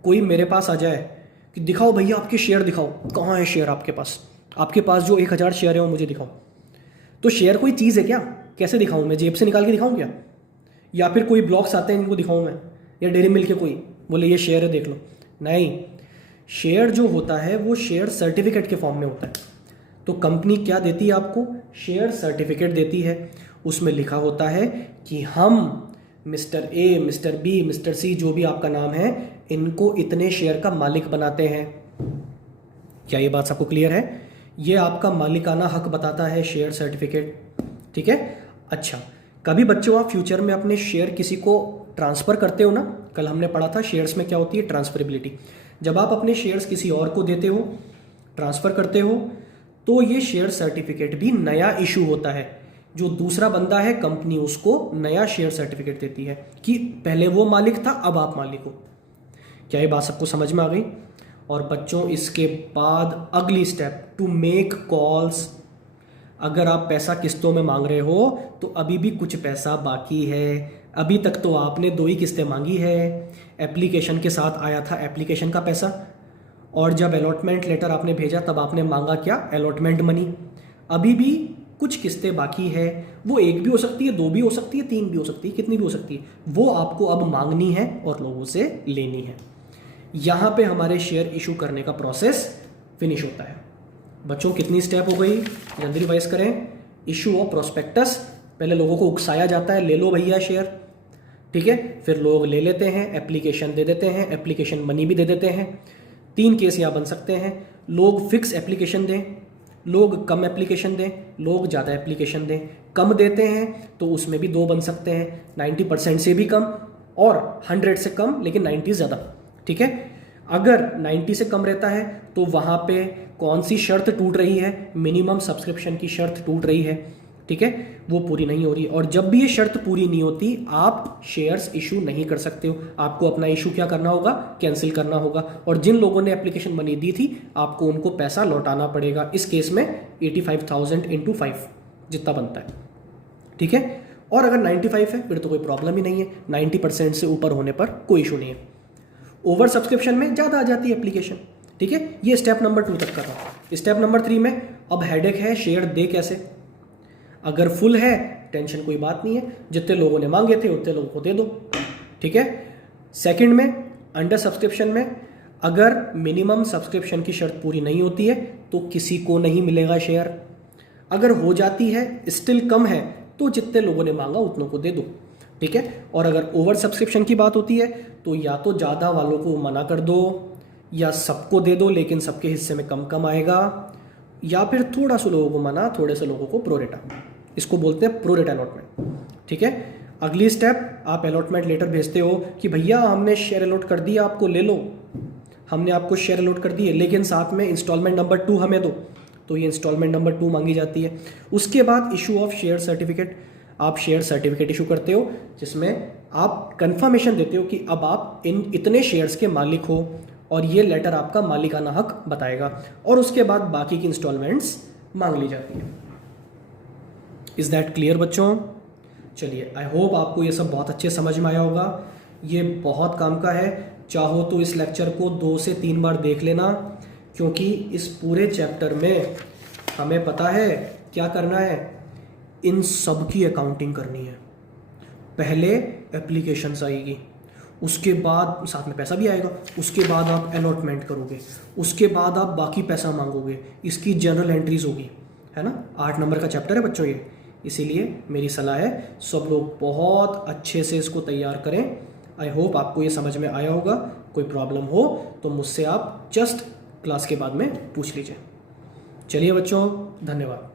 कोई मेरे पास आ जाए कि दिखाओ भैया आपके शेयर दिखाओ, कहाँ है शेयर आपके पास? आपके पास जो 1000 शेयर है वो मुझे दिखाओ। तो शेयर कोई चीज़ है क्या? कैसे दिखाऊं मैं? जेब से निकाल के दिखाऊं क्या? या फिर कोई ब्लॉक्स आते हैं इनको दिखाऊं मैं? या डेयरी मिल्क के कोई बोले ये शेयर है देख लो? नहीं, शेयर जो होता है वो शेयर सर्टिफिकेट के फॉर्म में होता है। तो कंपनी क्या देती है आपको? शेयर सर्टिफिकेट देती है। उसमें लिखा होता है कि हम Mister A, Mister B, Mister C, जो भी आपका नाम है, इनको इतने शेयर का मालिक बनाते हैं। क्या ये बात सबको क्लियर है? ये आपका मालिकाना हक बताता है शेयर सर्टिफिकेट। ठीक है। अच्छा, कभी बच्चों आप फ्यूचर में अपने शेयर किसी को ट्रांसफर करते हो ना, कल हमने पढ़ा था शेयर्स में क्या होती है? ट्रांसफरेबिलिटी। जब आप अपने शेयर्स किसी और को देते हो, ट्रांसफर करते हो, तो ये शेयर सर्टिफिकेट भी नया इशू होता है। जो दूसरा बंदा है, कंपनी उसको नया शेयर सर्टिफिकेट देती है कि पहले वो मालिक था, अब आप मालिक हो। क्या ये बात सबको समझ में आ गई? और बच्चों इसके बाद अगली स्टेप, टू मेक कॉल्स। अगर आप पैसा किस्तों में मांग रहे हो तो अभी भी कुछ पैसा बाकी है। अभी तक तो आपने 2 ही किस्तें मांगी है। एप्लीकेशन के साथ आया था एप्लीकेशन का पैसा, और जब अलॉटमेंट लेटर आपने भेजा तब आपने मांगा क्या? Allotment money. अभी भी कुछ किस्तें बाकी है, वो 1 भी हो सकती है, 2 भी हो सकती है, 3 भी हो सकती है, कितनी भी हो सकती है। वो आपको अब मांगनी है और लोगों से लेनी है। यहाँ पे हमारे शेयर इशू करने का प्रोसेस फिनिश होता है। बच्चों कितनी स्टेप हो गई? जल्दी रिवाइज करें। इशू ऑफ प्रोस्पेक्टस, पहले लोगों को उकसाया जाता है, ले लो भैया शेयर। ठीक है, फिर लोग ले लेते हैं, एप्लीकेशन दे देते हैं, एप्लीकेशन मनी भी दे देते हैं। 3 केस यहाँ बन सकते हैं। लोग फिक्स एप्लीकेशन दें, लोग कम एप्लीकेशन दें, लोग ज़्यादा एप्लीकेशन दें। कम देते हैं तो उसमें भी 2 बन सकते हैं, 90% से भी कम और 100 से कम लेकिन 90 ज़्यादा। ठीक है, अगर 90 से कम रहता है तो वहाँ पे कौन सी शर्त टूट रही है? मिनिमम सब्सक्रिप्शन की शर्त टूट रही है। ठीक है, वो पूरी नहीं हो रही। और जब भी ये शर्त पूरी नहीं होती, आप शेयर्स इशू नहीं कर सकते हो। आपको अपना इशू क्या करना होगा? कैंसिल करना होगा। और जिन लोगों ने एप्लीकेशन मनी दी थी, आपको उनको पैसा लौटाना पड़ेगा। इस केस में 85,000 × 5 जितना बनता है। ठीक है, और अगर 95 है फिर तो कोई प्रॉब्लम ही नहीं है। 90% से ऊपर होने पर कोई इशू नहीं है। ओवर सब्सक्रिप्शन में ज़्यादा आ जाती है एप्लीकेशन। ठीक है, ये स्टेप नंबर 2 तक कर रहा हूँ। स्टेप नंबर 3 में अब हेडेक है, शेयर दे कैसे? अगर फुल है टेंशन कोई बात नहीं है, जितने लोगों ने मांगे थे उतने लोगों को दे दो। ठीक है। सेकंड में अंडर सब्सक्रिप्शन में अगर मिनिमम सब्सक्रिप्शन की शर्त पूरी नहीं होती है तो किसी को नहीं मिलेगा शेयर। अगर हो जाती है, स्टिल कम है, तो जितने लोगों ने मांगा उतनों को दे दो। ठीक है, और अगर ओवर सब्सक्रिप्शन की बात होती है तो या तो ज़्यादा वालों को मना कर दो या सबको दे दो लेकिन सबके हिस्से में कम कम आएगा, या फिर थोड़ा सा लोगों को मना, थोड़े से लोगों को प्रोरेटा। इसको बोलते हैं प्रोरेट अलॉटमेंट। ठीक है, अगली स्टेप, आप अलॉटमेंट लेटर भेजते हो कि भैया हमने शेयर अलॉट कर दिया, आपको ले लो। हमने आपको शेयर अलॉट कर दिए लेकिन साथ में इंस्टॉलमेंट नंबर 2 हमें दो। तो ये इंस्टॉलमेंट नंबर 2 मांगी जाती है। उसके बाद इशू ऑफ शेयर सर्टिफिकेट, आप शेयर सर्टिफिकेट इशू करते हो जिसमें आप कंफर्मेशन देते हो कि अब आप इतने शेयर्स के मालिक हो, और ये लेटर आपका मालिकाना हक बताएगा। और उसके बाद बाकी की इंस्टॉलमेंट्स मांग ली जाती है। इज दैट क्लियर बच्चों? चलिए, आई होप आपको ये सब बहुत अच्छे समझ में आया होगा। ये बहुत काम का है, चाहो तो इस लेक्चर को 2 से 3 बार देख लेना, क्योंकि इस पूरे चैप्टर में हमें पता है क्या करना है। इन सब की अकाउंटिंग करनी है। पहले एप्लीकेशंस आएगी, उसके बाद साथ में पैसा भी आएगा, उसके बाद आप अलॉटमेंट करोगे, उसके बाद आप बाकी पैसा मांगोगे, इसकी जनरल एंट्रीज होगी, है ना। 8 नंबर का चैप्टर है बच्चों ये, इसीलिए मेरी सलाह है सब लोग बहुत अच्छे से इसको तैयार करें। आई होप आपको ये समझ में आया होगा। कोई प्रॉब्लम हो तो मुझसे आप जस्ट क्लास के बाद में पूछ लीजिए। चलिए बच्चों, धन्यवाद।